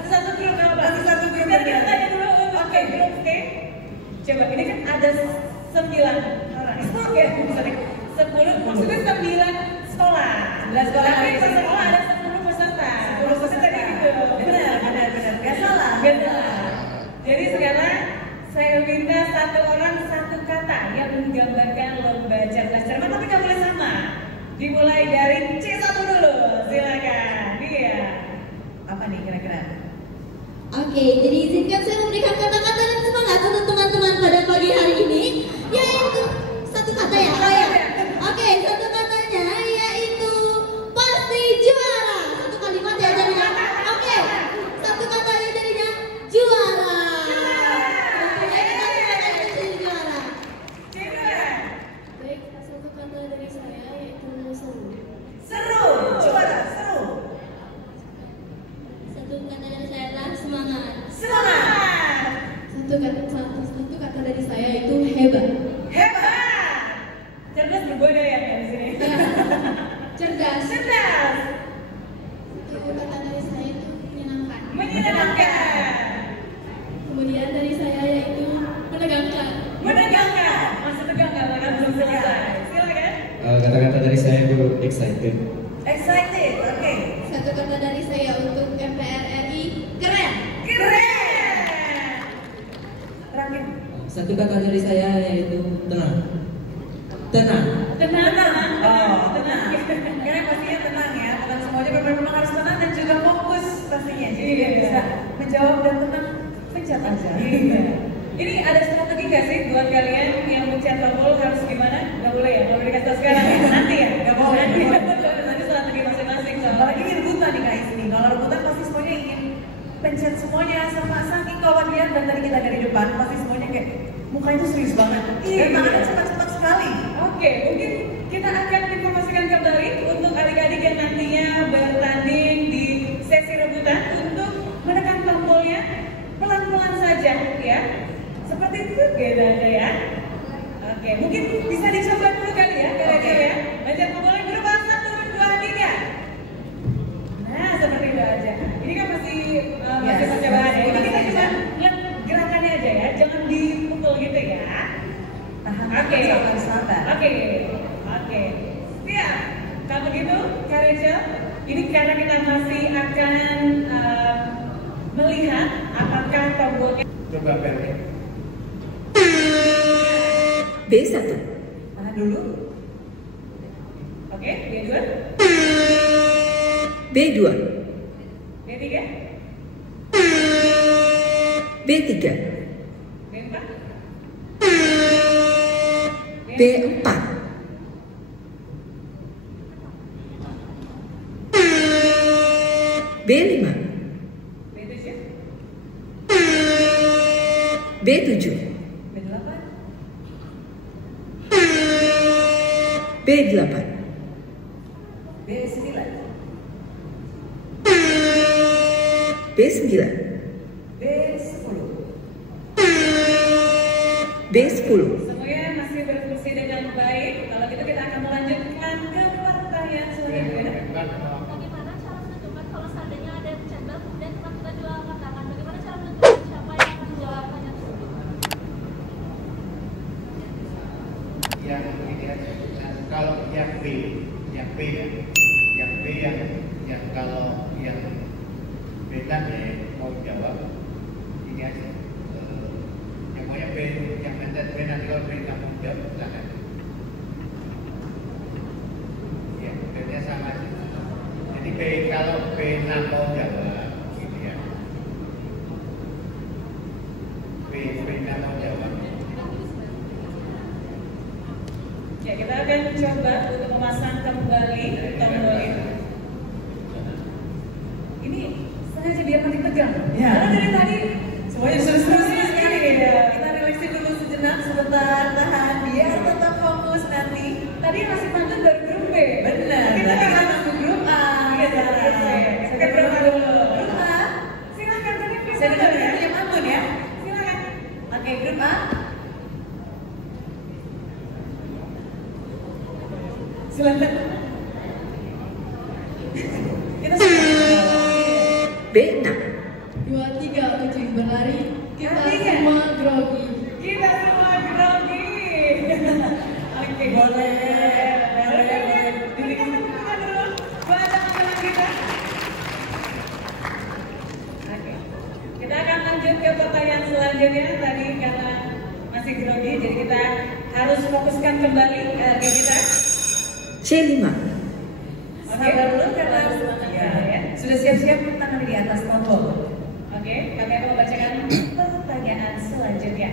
Satu grup nggak apa-apa. Satu grup. Kita tanya dulu untuk grup C. Coba, ini kan ada 9 orang. Oke, misalnya 10, maksudnya 9 sekolah. 9 sekolah. Tapi per sekolah ada 10 peserta. 10 peserta gitu. Benar. Gak salah. Jadi sekarang saya minta 1 orang 1 kata yang menggambarkan lomba cerdas cermat, tapi nggak boleh sama. Dimulai dari C1 dulu, silakan. Iya. Apa nih kira-kira? Oke, jadi izinkan saya memberikan kata-kata dan semangat untuk teman-teman pada pagi hari ini, yaitu 1 kata ya. Oke, 1 katanya yaitu pasti juara. 1 kalimat ya jadinya. Oke, 1 katanya jadinya juara. Juara. Baik, 1 kata dari saya yaitu seru. Seru, juara, seru. 1 kata dari saya adalah semangat. Semangat. 1 kata dari saya itu hebat. Hebat. Cerdas berbeda ya di sini. Cerdas. 1 kata dari saya itu menyenangkan. Menyenangkan. Kemudian dari saya yaitu menegangkan. Masih tegang nggak? Bahkan belum selesai. Silakan. Kata-kata dari saya itu excited. Excited, oke. 1 kata dari saya untuk MPR RI keren. Terakhir. 1 kata dari saya yaitu tenang. Tenang. Oh, tenang. Karena pastinya tenang ya. Tenang semuanya memang harus tenang dan juga fokus pastinya. Jadi biar bisa menjawab dan tenang pencet aja. Ini ada strategi nggak sih buat kalian yang mencet tombol harus gimana? Nggak boleh ya? Nggak boleh dikasih tahu sekarang ya? Nanti ya? Nggak boleh. Nanti strategi masing-masing. Apalagi ini rebutan nih guys ini. Kalau rebutan pasti semuanya ingin pencet semuanya sama saking khawatir dan tadi kita dari depan pasti semuanya kayak mukanya itu serius banget. Dan tangannya cepat-cepat sekali. sekali. Oke, mungkin kita akan informasikan kembali untuk adik-adik yang nantinya bertanding di sesi rebutan untuk menekan tombolnya pelan-pelan saja ya. Seperti itu gitu aja ya. Oke, mungkin bisa dicoba dulu kali ya, kira-kira ya. Baca tombolnya berapa? 1, 2, 3. Nah, seperti itu aja. Ini kan masih percobaan ya. Ini kita cuma lihat gerakannya aja ya, jangan dipukul gitu ya. Oke, oke. Siap. Kalau begitu, Kak Rachel, ini karena kita masih akan melihat apakah tombolnya. Coba balik. B1, Tahan dulu. Oke, B2. B2, B3. B3, B4. B4, B5, B7. B7, B8. B8, B9. B9, B10. B10, Semuanya masih berfungsi dengan baik. Kalau gitu kita akan melanjutkan ke pertanyaan selanjutnya. Bagaimana cara menentukan kalau seandainya ada yang bercanda kemudian kita dua angkat tangan? Bagaimana cara menentukan siapa yang akan menjawab pertanyaan tersebut? Yang ini aja. Kalau yang B yang kalau yang beda mau jawab ini aja. Yang mau yang B, yang mandat B nanti kalau B nggak mau jawab silakan. Ya, bedanya sama aja. Jadi B kalau B nggak mau jawab, gitu ya. B nggak mau jawab. Ya, kita akan coba untuk memasang kembali tombol ini. Ini sengaja biar makin tegang. Ya. Karena dari tadi semuanya serius sekali ya. Kita relaksin dulu sejenak sebentar, tahan biar tetap fokus nanti. Tadi masih pantun baru grup B. Benar. Kita akan masuk grup A. Kita ke grup A dulu. Grup A. Silakan tadi. Saya dengar punya pantun ya. Silakan. Oke, grup A. Silakan. Kita B6, 2, 3, kucing berlari. Kita Artinya? semua grogi. Kita semua grogi. Oke, boleh. Berikan tepuk tangan dulu buat teman-teman kita. Oke. Kita akan lanjut ke pertanyaan selanjutnya. Tadi karena masih grogi, jadi kita harus fokuskan kembali ke kita. C5, Sabar dulu karena sudah siap-siap tangan di atas tombol. Oke, kami akan membacakan pertanyaan selanjutnya.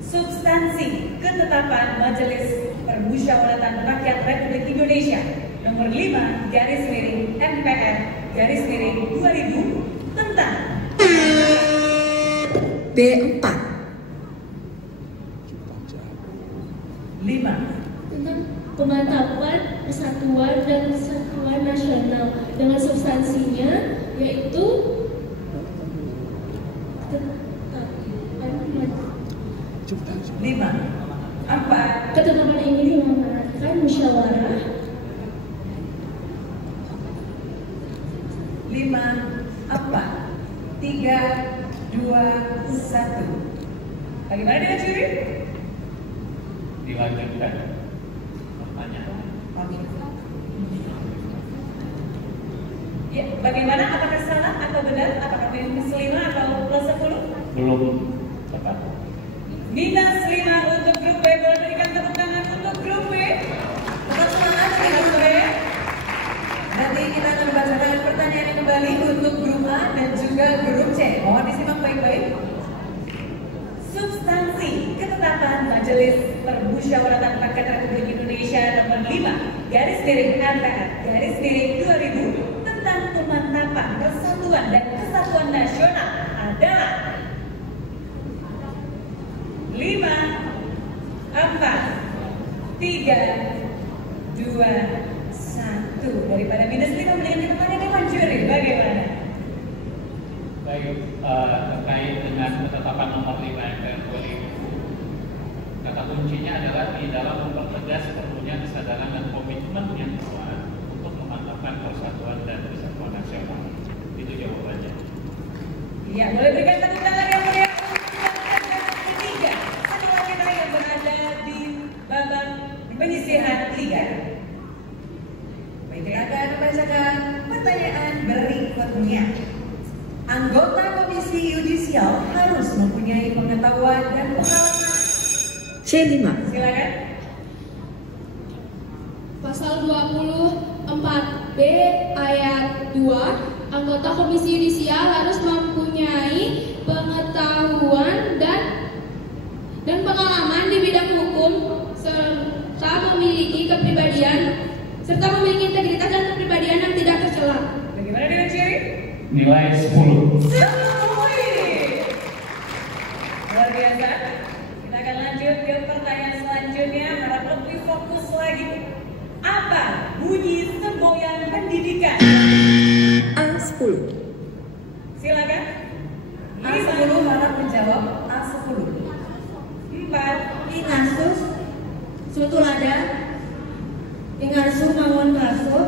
Substansi ketetapan Majelis Permusyawaratan Rakyat Republik Indonesia nomor 5 garis miring MPR garis miring 2000 tentang B4, 5. Tentang pemantapan persatuan dan kesatuan nasional dengan substansinya yaitu Lima. Apa? ketetapan ini dimanfaatkan musyawarah 5. Apa? 3, 2, 1. Bagaimana dengan juri? Dilanjutkan pertanyaan. Ya, bagaimana? Apakah salah atau benar? Apakah minus 5 atau plus 10? Belum tepat. Minus 5 untuk grup B. Boleh berikan tepuk tangan untuk grup B. Tetap semangat grup B. Nanti kita akan membacakan pertanyaan yang kembali untuk grup A dan juga grup C. Mohon disimak baik-baik. Substansi ketetapan Majelis Permusyawaratan Rakyat Republik Indonesia nomor 5 garis miring MPR garis miring 2000 tentang pemantapan persatuan dan kesatuan nasional adalah 5, 4, 3, 3, 2, 1. Daripada minus 5 mendingan kita tanya Dewan Juri, bagaimana? Baik, terkait dengan ketetapan nomor 5 MPR 2000, kata kuncinya adalah di dalam mempertegas perlunya kesadaran dan komitmen yang kuat untuk memantapkan persatuan dan kesatuan nasional. Itu jawabannya. Iya, boleh berikan tepuk tangan yang meriah untuk ketiga satuan kita yang berada di babak penyisihan liga. Baik, kita akan membacakan pertanyaan berikutnya. Anggota Komisi Yudisial harus mempunyai pengetahuan dan pengalaman. C5. Silakan. Pasal 24B ayat 2, anggota Komisi Yudisial harus mempunyai pengetahuan dan pengalaman di bidang hukum serta memiliki integritas dan kepribadian yang tidak tercela. Bagaimana dengan Ciri? Nilai 10. Luar biasa. Kita akan lanjut ke pertanyaan selanjutnya. Harap lebih fokus lagi. Apa bunyi semboyan pendidikan? A10. Silakan. A10 harap menjawab A10. 4. Ingasus Sutulada Ingarsu Mawon Karso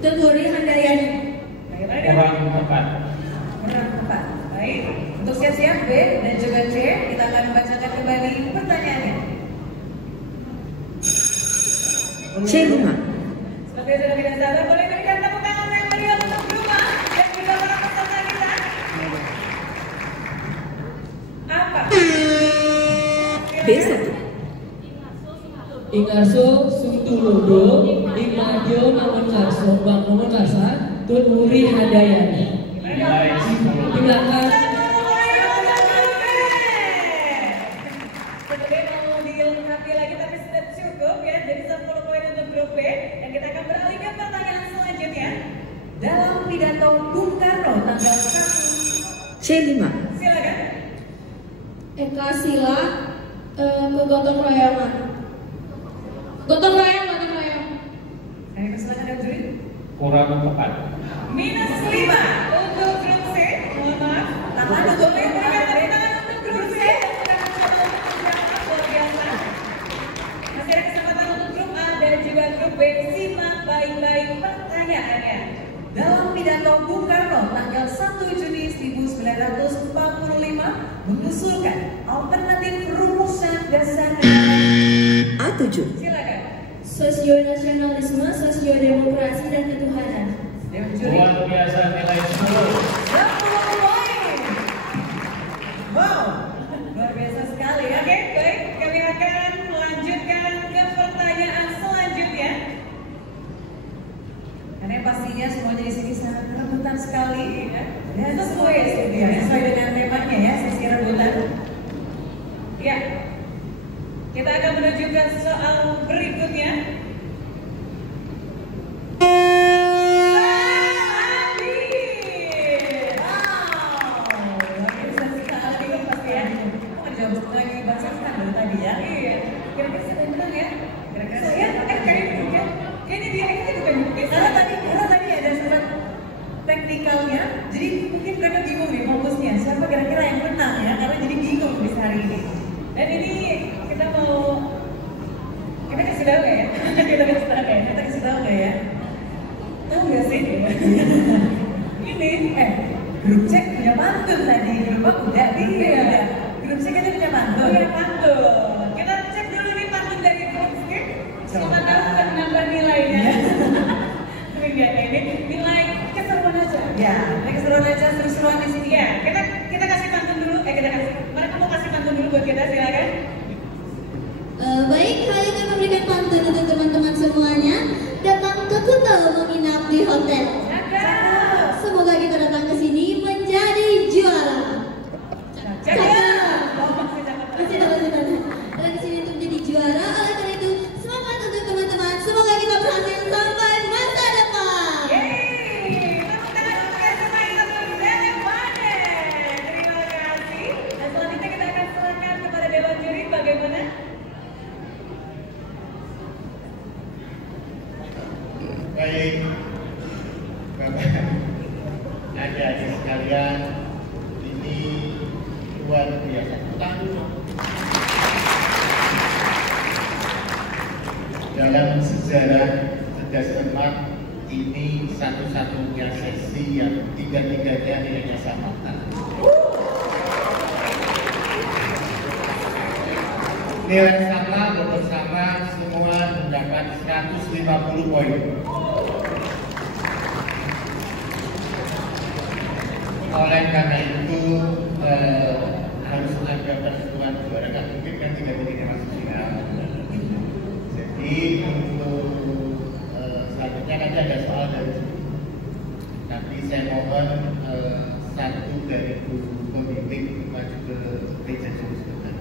Teguri Handayani. Kurang tepat. Kurang tepat. Baik. Untuk siap-siap B dan juga C, kita akan membacakan kembali pertanyaannya. C5. Seperti sudah tidak sabar, boleh berikan tepuk tangan yang meriah untuk rumah dan juga para peserta kita. Apa? B1. Ingarso Sutulodo, Ingmadio Mangunkarso, Mangunkarsa, Tunuri Handayani. Nilai 10. Di belakang. Sebenarnya mau dilengkapi lagi tapi sudah cukup ya. Jadi 10 poin untuk grup B. Dan kita akan beralih ke pertanyaan selanjutnya. Dalam pidato Bung Karno tanggal 1 C5. Silakan. Eka Sila kegotong royongan. Gotong royong. Saya persilakan dan juri. Kurang tepat. Minus 5 untuk grup C. Mohon maaf. Tahan untuk Boleh berikan tepuk tangan untuk grup C. Sudah mencoba untuk menjawab, luar biasa. Masih ada kesempatan untuk grup A dan juga grup B. Simak baik-baik pertanyaannya. Dalam pidato Bung Karno tanggal 1 Juni 1945 mengusulkan alternatif rumusan dasar A7. Silakan. Sosionasionalisme, sosiodemokrasi, dan ketuhanan. Luar biasa, nilai 10. 10 poin. Wow, Luar biasa sekali. Oke, baik. Kami akan melanjutkan ke pertanyaan selanjutnya. karena pastinya semuanya di sini sangat rebutan sekali ya. Ya, sesuai Ya, sesuai dengan temanya ya, sesi rebutan. Ya. Kita akan menuju ke soal berikutnya. Teknikalnya, jadi mungkin mereka bingung nih fokusnya siapa kira-kira yang menang ya, karena jadi bingung di hari ini. Dan ini kita kasih tahu nggak ya? Kita kasih tahu nggak ya? Tahu nggak sih? Ini, Grup cek punya pantun tadi, grup aku udah Iya. Grup cek kan punya pantun. punya pantun. Kita cek dulu nih pantun dari grup C. Siapa tahu kan nambah nilainya. Tapi nggak ini nilai keseruan aja. Ya, mereka seru aja, seru-seruan di sini. Iya, kita kasih pantun dulu. Mereka mau kasih pantun dulu buat kita, silakan. Baik, kalian akan memberikan pantun untuk teman-teman semuanya. Datang ke Kuta menginap di hotel. Semoga kita datang ke sini menjadi juara. Cakep. Masih dapat dalam sejarah cerdas cermat ini satu-satunya sesi yang tiga-tiganya nilainya sama. Nilai sama, bobot sama, semua mendapat 150 poin. Oleh karena itu harus ada persetujuan juara, kan mungkin kan tiga-tiganya masuk final. Jadi untuk selanjutnya nanti ada soal dari sini. Tapi saya mohon satu dari guru pembimbing maju ke meja jurus depan.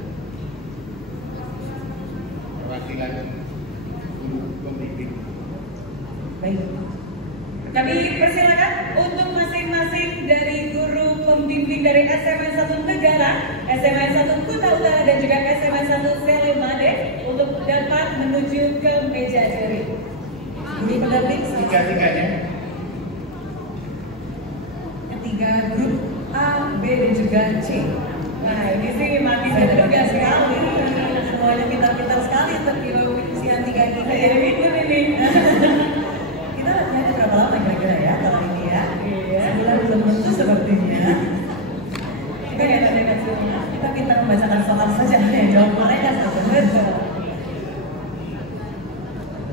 Perwakilan guru pembimbing. Baik. Kami persilakan untuk masing-masing dari guru pembimbing dari SMA 1 Negara, SMA 1 Kuta Utara dan juga SMA 1 Selemade untuk dapat menuju ke meja juri. Guru pendamping Tiga-tiganya. Ketiga grup A, B dan juga C. Nah ini sih memang bisa terduga sekali. Semuanya pintar-pintar sekali tapi usian tiga-tiga ya ini. Kita latihannya berapa lama kira-kira ya kalau ini ya? Sebulan belum tentu sepertinya. Kita kayak tadi kita pintar membacakan soal saja ya jawab mereka betul.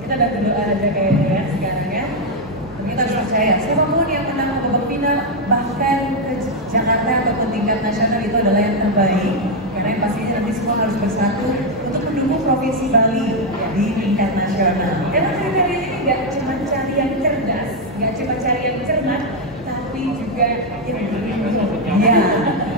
Kita udah berdoa aja kayaknya ya sekarang ya. Kita harus percaya siapapun yang menang babak final bahkan ke Jakarta ataupun tingkat nasional itu adalah yang terbaik. Karena yang pastinya nanti semua harus bersatu untuk mendukung Provinsi Bali di tingkat nasional. Karena kriteria ini nggak cuma cari yang cerdas, nggak cuma cari yang cermat, tapi juga ya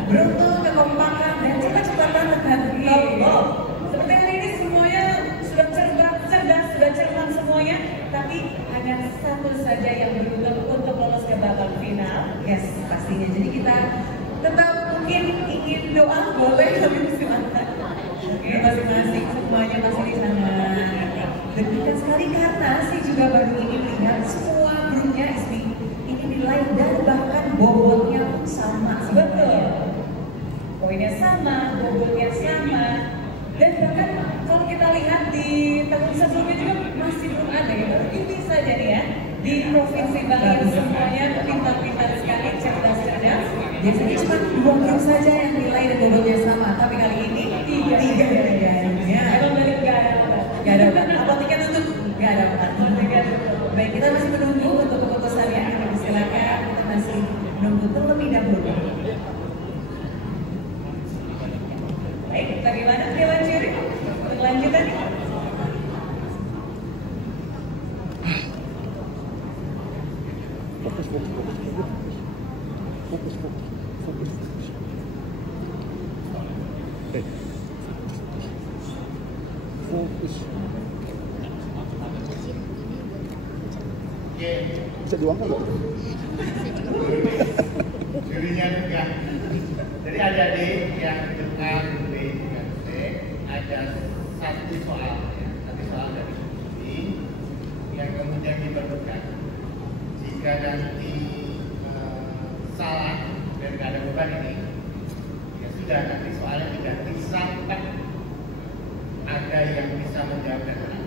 beruntung, kekompakan dan cepat-cepatan tekan kelompok. Seperti hari ini semuanya sudah cerdas, sudah cermat semuanya, tapi hanya satu saja yang beruntung untuk lolos ke babak final. Yes, pastinya. Jadi kita tetap mungkin ingin doa, boleh tapi silakan. Oke, masing-masing semuanya masih di sana. Deg-degan sekali karena sih juga baru ingin lihat semua grupnya ini nilai dan bahkan bobotnya pun sama. Betul. Poinnya sama, bobotnya sama. Dan bahkan kalau kita lihat di tahun sebelumnya juga masih belum ada ya, baru ini saja nih ya di Provinsi Bali semuanya pintar-pintar sekali, cerdas-cerdas. Biasanya cuma 2 grup saja yang nilai dan bobotnya sama, tapi kali ini tiga ya. Emang balik nggak ada obat. Apoteknya tutup, nggak ada obat. Baik, kita masih menunggu untuk keputusannya. Silakan, kita masih menunggu terlebih dahulu. Baik, bagaimana Dewan Juri untuk lanjutan? Fokus. Bisa diuangkan nggak? Jurinya juga. Jadi adik-adik yang A, B, dan C ada satu soal dari ini yang kemudian diperlukan. Jika nanti salah dan nggak ada beban ini, ya sudah nanti soalnya diganti sampai ada yang bisa menjawab dan benar.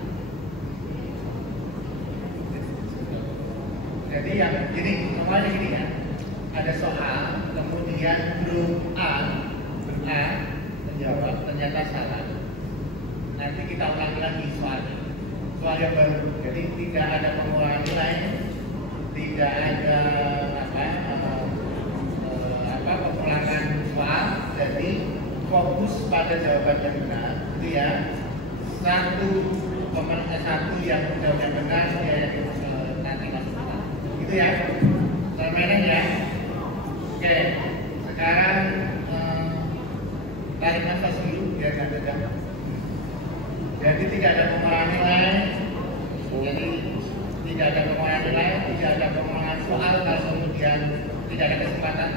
Jadi yang gini, semuanya gini ya. Ada soal, kemudian grup A menjawab, ternyata salah. Nanti kita ulangi lagi soalnya. Soal yang baru. Jadi tidak ada pengurangan nilai, tidak ada pengulangan soal. Jadi fokus pada jawaban yang benar. Itu ya. Satu yang jawabnya benar, dia yang nanti masuk. Itu ya. Permainan ya. Oke, sekarang tarik nafas dulu biar nggak tegang. Jadi tidak ada pengurangan nilai. Jadi tidak ada pengurangan nilai, tidak ada pengurangan soal. Kalau kemudian tidak ada kesempatan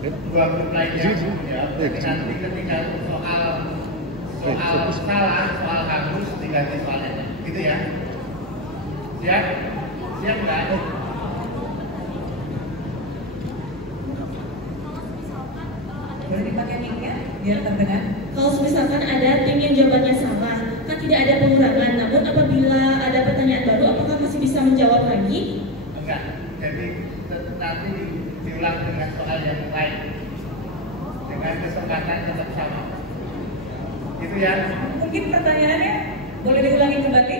untuk dua grup lainnya ya. Jadi nanti ketika soal salah, soal kamus diganti soalnya. Gitu ya. Siap? Siap nggak? Boleh dipakai mic-nya biar terdengar. Kalau misalkan ada tim yang jawabannya salah, kan tidak ada pengurangan. Namun apabila ada diulang dengan soal yang lain dengan kesempatan tetap sama. Itu ya. Mungkin pertanyaannya boleh diulangi kembali.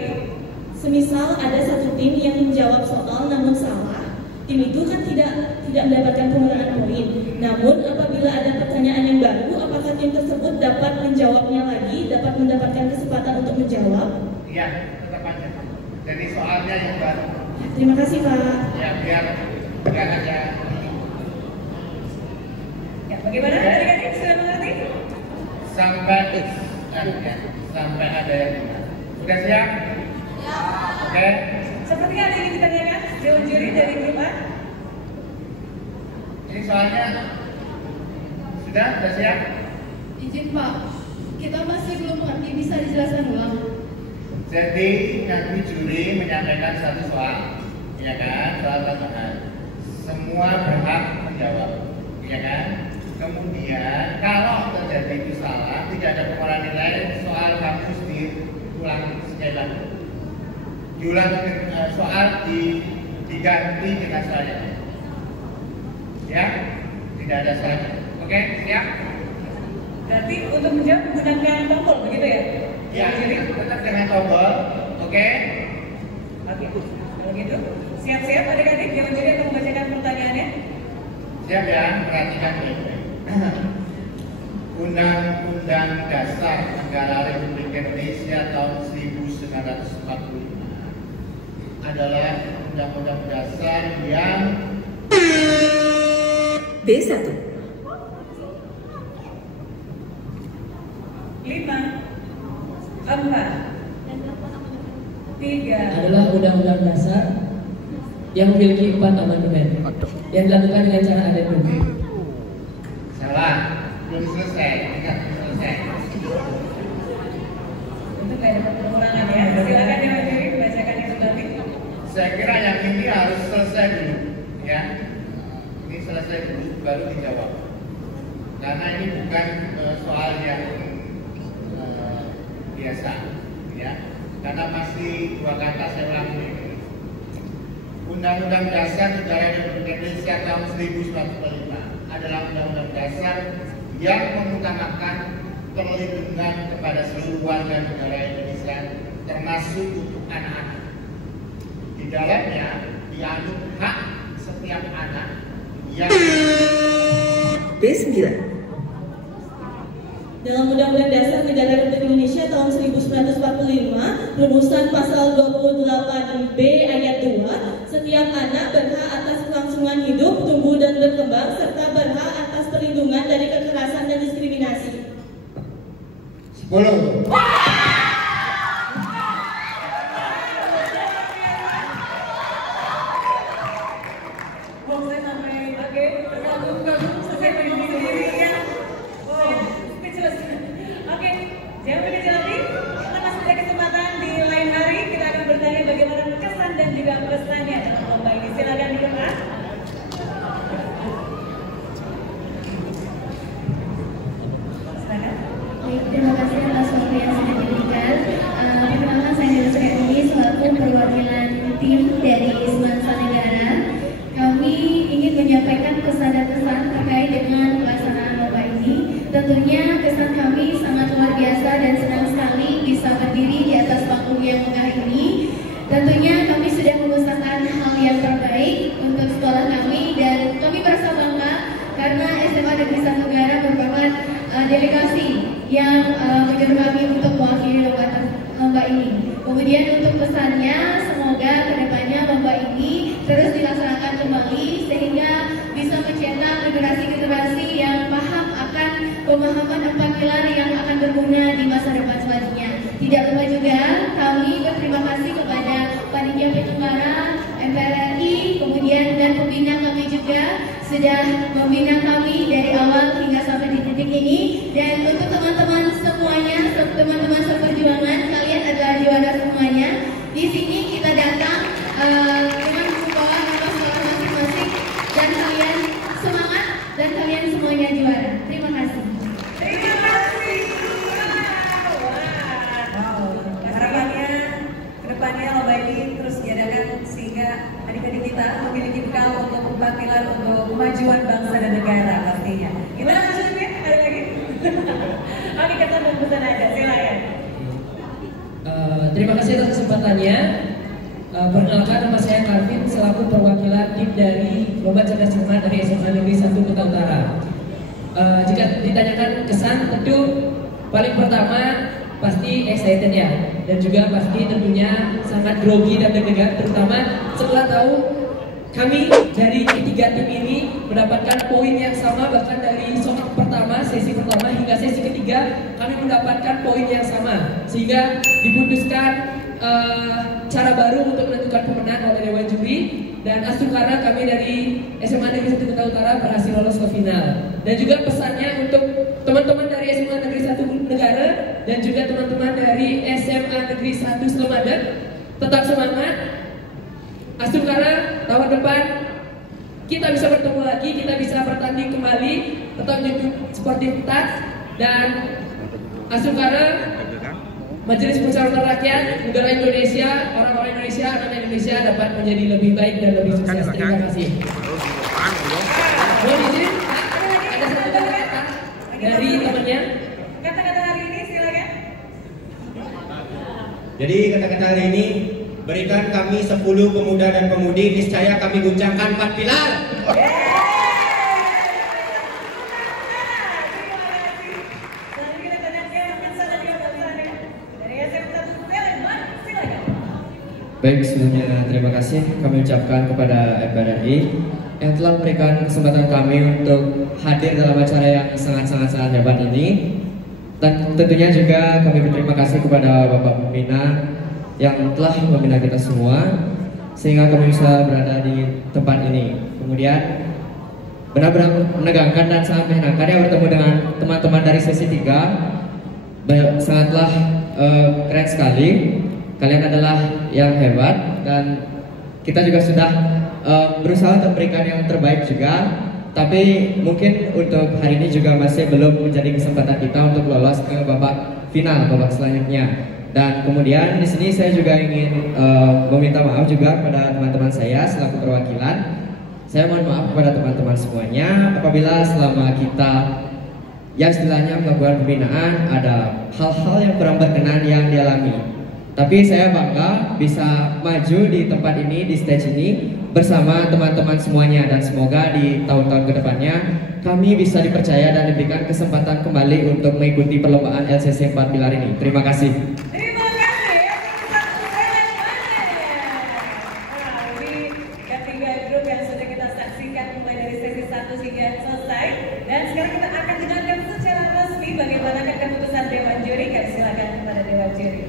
Semisal ada satu tim yang menjawab soal namun salah, tim itu kan tidak mendapatkan pengurangan poin. Namun apabila ada pertanyaan yang baru, apakah tim tersebut dapat menjawabnya lagi, dapat mendapatkan kesempatan untuk menjawab? Iya, tetap aja. Jadi soalnya yang baru. Terima kasih Pak. Ya, biar ada. Ya, bagaimana adik-adik sudah mengerti? Sampai ada yang dengar. Sudah siap? Ya. Oke. Seperti yang ingin ditanyakan, Dewan Juri dari grup A. Ini soalnya sudah siap? Izin Pak, kita masih belum mengerti, bisa dijelaskan ulang? Jadi nanti juri menyampaikan satu soal, ya kan? Soal tambahan. Semua berhak menjawab, ya kan? Kemudian kalau terjadi itu salah, tidak ada pengurangan nilai, soal kamu diulang sekali lagi. Diulang soal diganti dengan soal yang lain. Ya, tidak ada salahnya. Oke, siap? Berarti untuk menjawab menggunakan tombol begitu ya? Ya, tetap dengan tombol. Oke? Oke, kalau gitu siap-siap adik-adik Dewan Juri akan membacakan pertanyaannya. Siap ya, perhatikan baik-baik. Undang-Undang Dasar Negara Republik Indonesia tahun 1945 adalah undang-undang dasar yang B1. 5, 4, 3. Adalah undang-undang dasar yang memiliki 4 amandemen yang dilakukan dengan cara adendum. Salah, belum selesai, ingat belum selesai. Untuk nggak dapat pengurangan ya. Silakan Dewan Juri bacakan itu tadi. Saya kira yang ini harus selesai dulu, ya. Ini selesai dulu, baru dijawab. Karena ini bukan soal yang biasa, ya. Karena masih 2 kata saya ulangi. Undang-Undang Dasar Negara Republik Indonesia tahun 1945 adalah undang-undang dasar yang mengutamakan perlindungan kepada seluruh warga negara Indonesia, termasuk untuk anak-anak. Di dalamnya dianut hak setiap anak yang B9. Dalam Undang-Undang Dasar Negara Republik Indonesia tahun 1945, rumusan pasal 28B ayat 2, setiap anak berhak atas kelangsungan hidup, tumbuh dan berkembang, serta berhak atas perlindungan dari kekerasan dan diskriminasi. 10. Bang, saya sampai kagum-kagum selesai main sendiri ya. Oh, speechless. Oke, jangan berkecil hati. Kita masih ada kesempatan di lain hari. Kita akan bertanya bagaimana kesan dan juga pesannya dalam lomba ini. Silakan dibuka. Baik, terima kasih atas waktu yang sudah diberikan. Perkenalkan saya Dewa Sri selaku perwakilan tim dari Semansa Negara. Kami ingin menyampaikan pesan dan kesan terkait dengan pelaksanaan lomba ini. Tentunya kesan kami sangat luar biasa dan senang sekali bisa berdiri di atas panggung yang megah ini. Tentunya kami sudah mengusahakan hal yang terbaik untuk sekolah kami dan kami merasa bangga karena SMA Negeri 1 Negara merupakan delegasi yang menyuruh kami untuk mewakili lomba ini. Kemudian untuk pesannya, semoga kedepannya lomba ini terus dilaksanakan kembali sehingga bisa mencetak generasi-generasi yang paham akan pemahaman 4 pilar yang akan berguna di masa depan selanjutnya. Tidak lupa juga kami berterima kasih kepada panitia penyelenggara, MPR RI, kemudian dan pembina kami juga sudah membina kami dari awal hingga sampai di titik ini. Dan untuk teman-teman semuanya, teman-teman seperjuangan, kalian adalah juara semuanya. Di sini kita datang dengan membawa nama sekolah masing-masing dan kalian semangat dan kalian semuanya juara. Terima kasih. Terima kasih. Wow. Harapannya kedepannya lomba ini terus diadakan sehingga adik-adik kita memiliki bekal untuk 4 pilar untuk maju Terima kasih atas kesempatannya. Perkenalkan, nama saya Karvin selaku perwakilan tim dari Lomba Cerdas Cermat dari SMA Negeri 1 Kota Utara. Jika ditanyakan kesan, tentu paling pertama pasti excited ya, dan juga pasti tentunya sangat grogi dan deg-degan, terutama setelah tahu kami dari ketiga tim ini mendapatkan poin yang sama, bahkan dari soal pertama, sesi pertama hingga sesi ketiga kami mendapatkan poin yang sama, sehingga diputuskan cara baru untuk menentukan pemenang oleh Dewan Juri, dan asukara kami dari SMA Negeri 1 Kota Utara berhasil lolos ke final. Dan juga pesannya untuk teman-teman dari SMA Negeri 1 Negara dan juga teman-teman dari SMA Negeri 1 Selemadan, tetap semangat. Asukara tahun depan kita bisa bertemu lagi, kita bisa bertanding kembali, tetap menjunjung sportivitas, dan asukara Majelis Permusyawaratan Rakyat negara Indonesia, orang-orang Indonesia, anak Indonesia dapat menjadi lebih baik dan lebih sukses. Terima kasih. Mohon izin, ada satu kata dari temannya. Kata-kata hari ini silakan. Jadi kata-kata hari ini, berikan kami 10 pemuda dan pemudi, niscaya kami guncangkan 4 pilar. Baik, sebelumnya terima kasih kami ucapkan kepada MPR RI yang telah memberikan kesempatan kami untuk hadir dalam acara yang sangat hebat ini. Dan tentunya juga kami berterima kasih kepada Bapak Pembina yang telah membina kita semua sehingga kami bisa berada di tempat ini. Kemudian benar-benar menegangkan dan sangat menyenangkan ya bertemu dengan teman-teman dari sesi 3. Sangatlah keren sekali. Kalian adalah yang hebat dan kita juga sudah berusaha untuk memberikan yang terbaik juga. Tapi mungkin untuk hari ini juga masih belum menjadi kesempatan kita untuk lolos ke babak final, babak selanjutnya. Dan kemudian di sini saya juga ingin meminta maaf juga kepada teman-teman saya selaku perwakilan. Saya mohon maaf kepada teman-teman semuanya apabila selama kita yang istilahnya melakukan pembinaan ada hal-hal yang kurang berkenan yang dialami. Tapi saya bangga bisa maju di tempat ini, di stage ini bersama teman-teman semuanya, dan semoga di tahun-tahun kedepannya kami bisa dipercaya dan diberikan kesempatan kembali untuk mengikuti perlombaan LCC 4 Pilar ini. Terima kasih. Terima kasih. Nah, ini ketiga grup yang sudah kita saksikan mulai dari sesi 1 hingga selesai, dan sekarang kita akan dengarkan secara resmi bagaimana keputusan Dewan Juri. Kami silakan kepada Dewan Juri.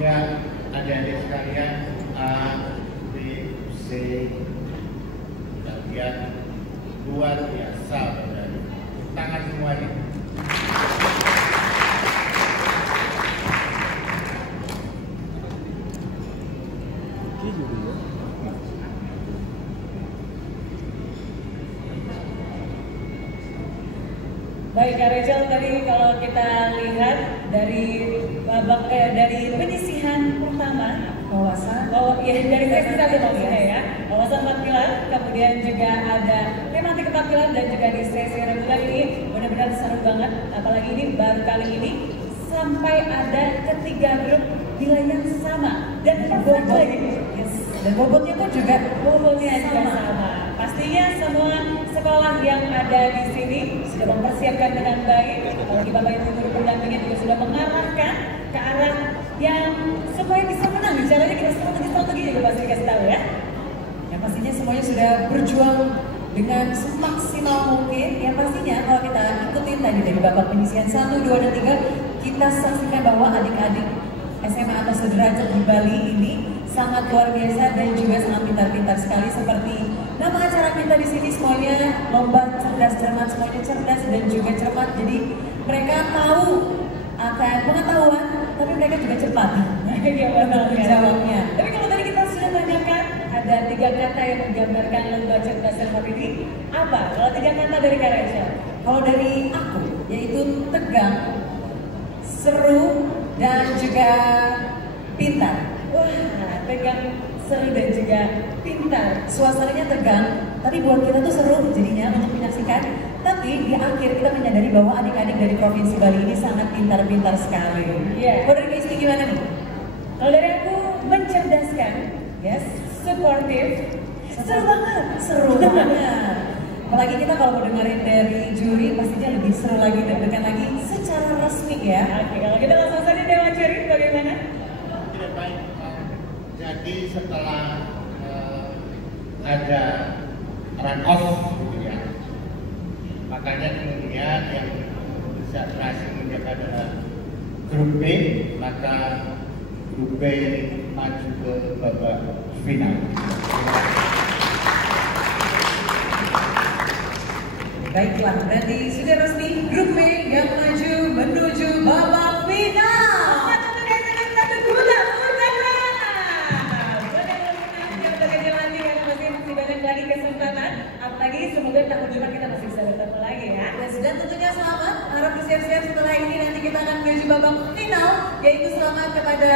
Ya, adik-adik sekalian, A, B, C, kalian luar biasa, tangan semuanya. Baik, Kak Rachel, tadi kalau kita lihat dari babak dari penyisihan pertama wawasan, dari sesi 1 maksudnya ya, wawasan 4 pilar, kemudian juga ada tematik 4 pilar, dan juga di sesi reguler ini benar-benar seru banget, apalagi ini baru kali ini sampai ada ketiga grup nilai yang sama dan bobot lagi. Yes. Dan bobotnya tuh juga sama. Pastinya semua sekolah yang ada di sini sudah mempersiapkan dengan baik. Bagi Bapak Ibu guru pendampingnya juga sudah mengarahkan ke arah yang supaya bisa menang. Caranya kita strategi juga pasti dikasih tahu ya. Yang pastinya semuanya sudah berjuang dengan semaksimal mungkin. Yang pastinya kalau kita ikutin tadi dari babak penyisihan 1, 2, dan 3, kita saksikan bahwa adik-adik SMA atas sederajat di Bali ini sangat luar biasa dan juga sangat pintar-pintar sekali. Seperti nama acara kita di sini semuanya lomba cerdas cermat, semuanya cerdas dan juga cermat. Jadi mereka tahu akan pengetahuan, tapi mereka juga cepat menjawabnya. Tapi kalau tadi kita sudah tanyakan, ada 3 kata yang menggambarkan lomba cerdas cermat ini. Apa? Kalau 3 kata dari Kak Rachel? Kalau dari aku, yaitu tegang, seru, dan juga pintar. Wah, tegang, seru, dan juga pintar. Suasananya tegang, tapi buat kita tuh seru jadinya untuk menyaksikan. Tapi di akhir kita menyadari bahwa adik-adik dari Provinsi Bali ini sangat pintar-pintar sekali. Iya. Kalau dari Kak Isti gimana nih? Kalau dari aku mencerdaskan, yes, supportive, seru banget, seru banget. Apalagi kita kalau mau dengerin dari juri pastinya lebih seru lagi, deg-degan lagi secara resmi ya. Oke, kalau kita langsung saja Dewan Juri bagaimana? Tidak baik. Jadi setelah ada run off gitu ya, makanya kemudian yang bisa berhasil menjaga adalah grup B, maka grup B maju ke babak final. Baiklah, berarti sudah resmi grup B yang maju menuju babak final. Lagi kesempatan, apalagi semoga tahun depan kita masih bisa bertemu lagi ya. Dan tentunya selamat, harap bersiap-siap setelah ini nanti kita akan menuju babak final, yaitu selamat kepada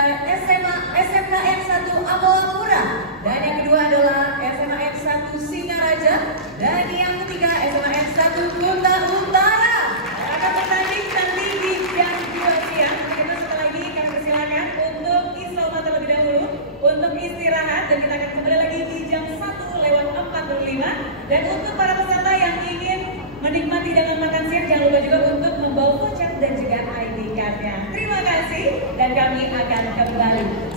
SMKN 1 Amolapura, dan yang kedua adalah SMKN 1 Singaraja, dan yang ketiga SMKN 1 Kuta Utara. Akan bertanding nanti di jam 2 siang. Kita sekali lagi kami persilakan untuk isoman terlebih dahulu, untuk istirahat, dan kita akan kembali lagi di jam 1:45. Dan untuk para peserta yang ingin menikmati dengan makan siang, jangan lupa juga untuk membawa voucher dan juga ID card-nya. Terima kasih, dan kami akan kembali.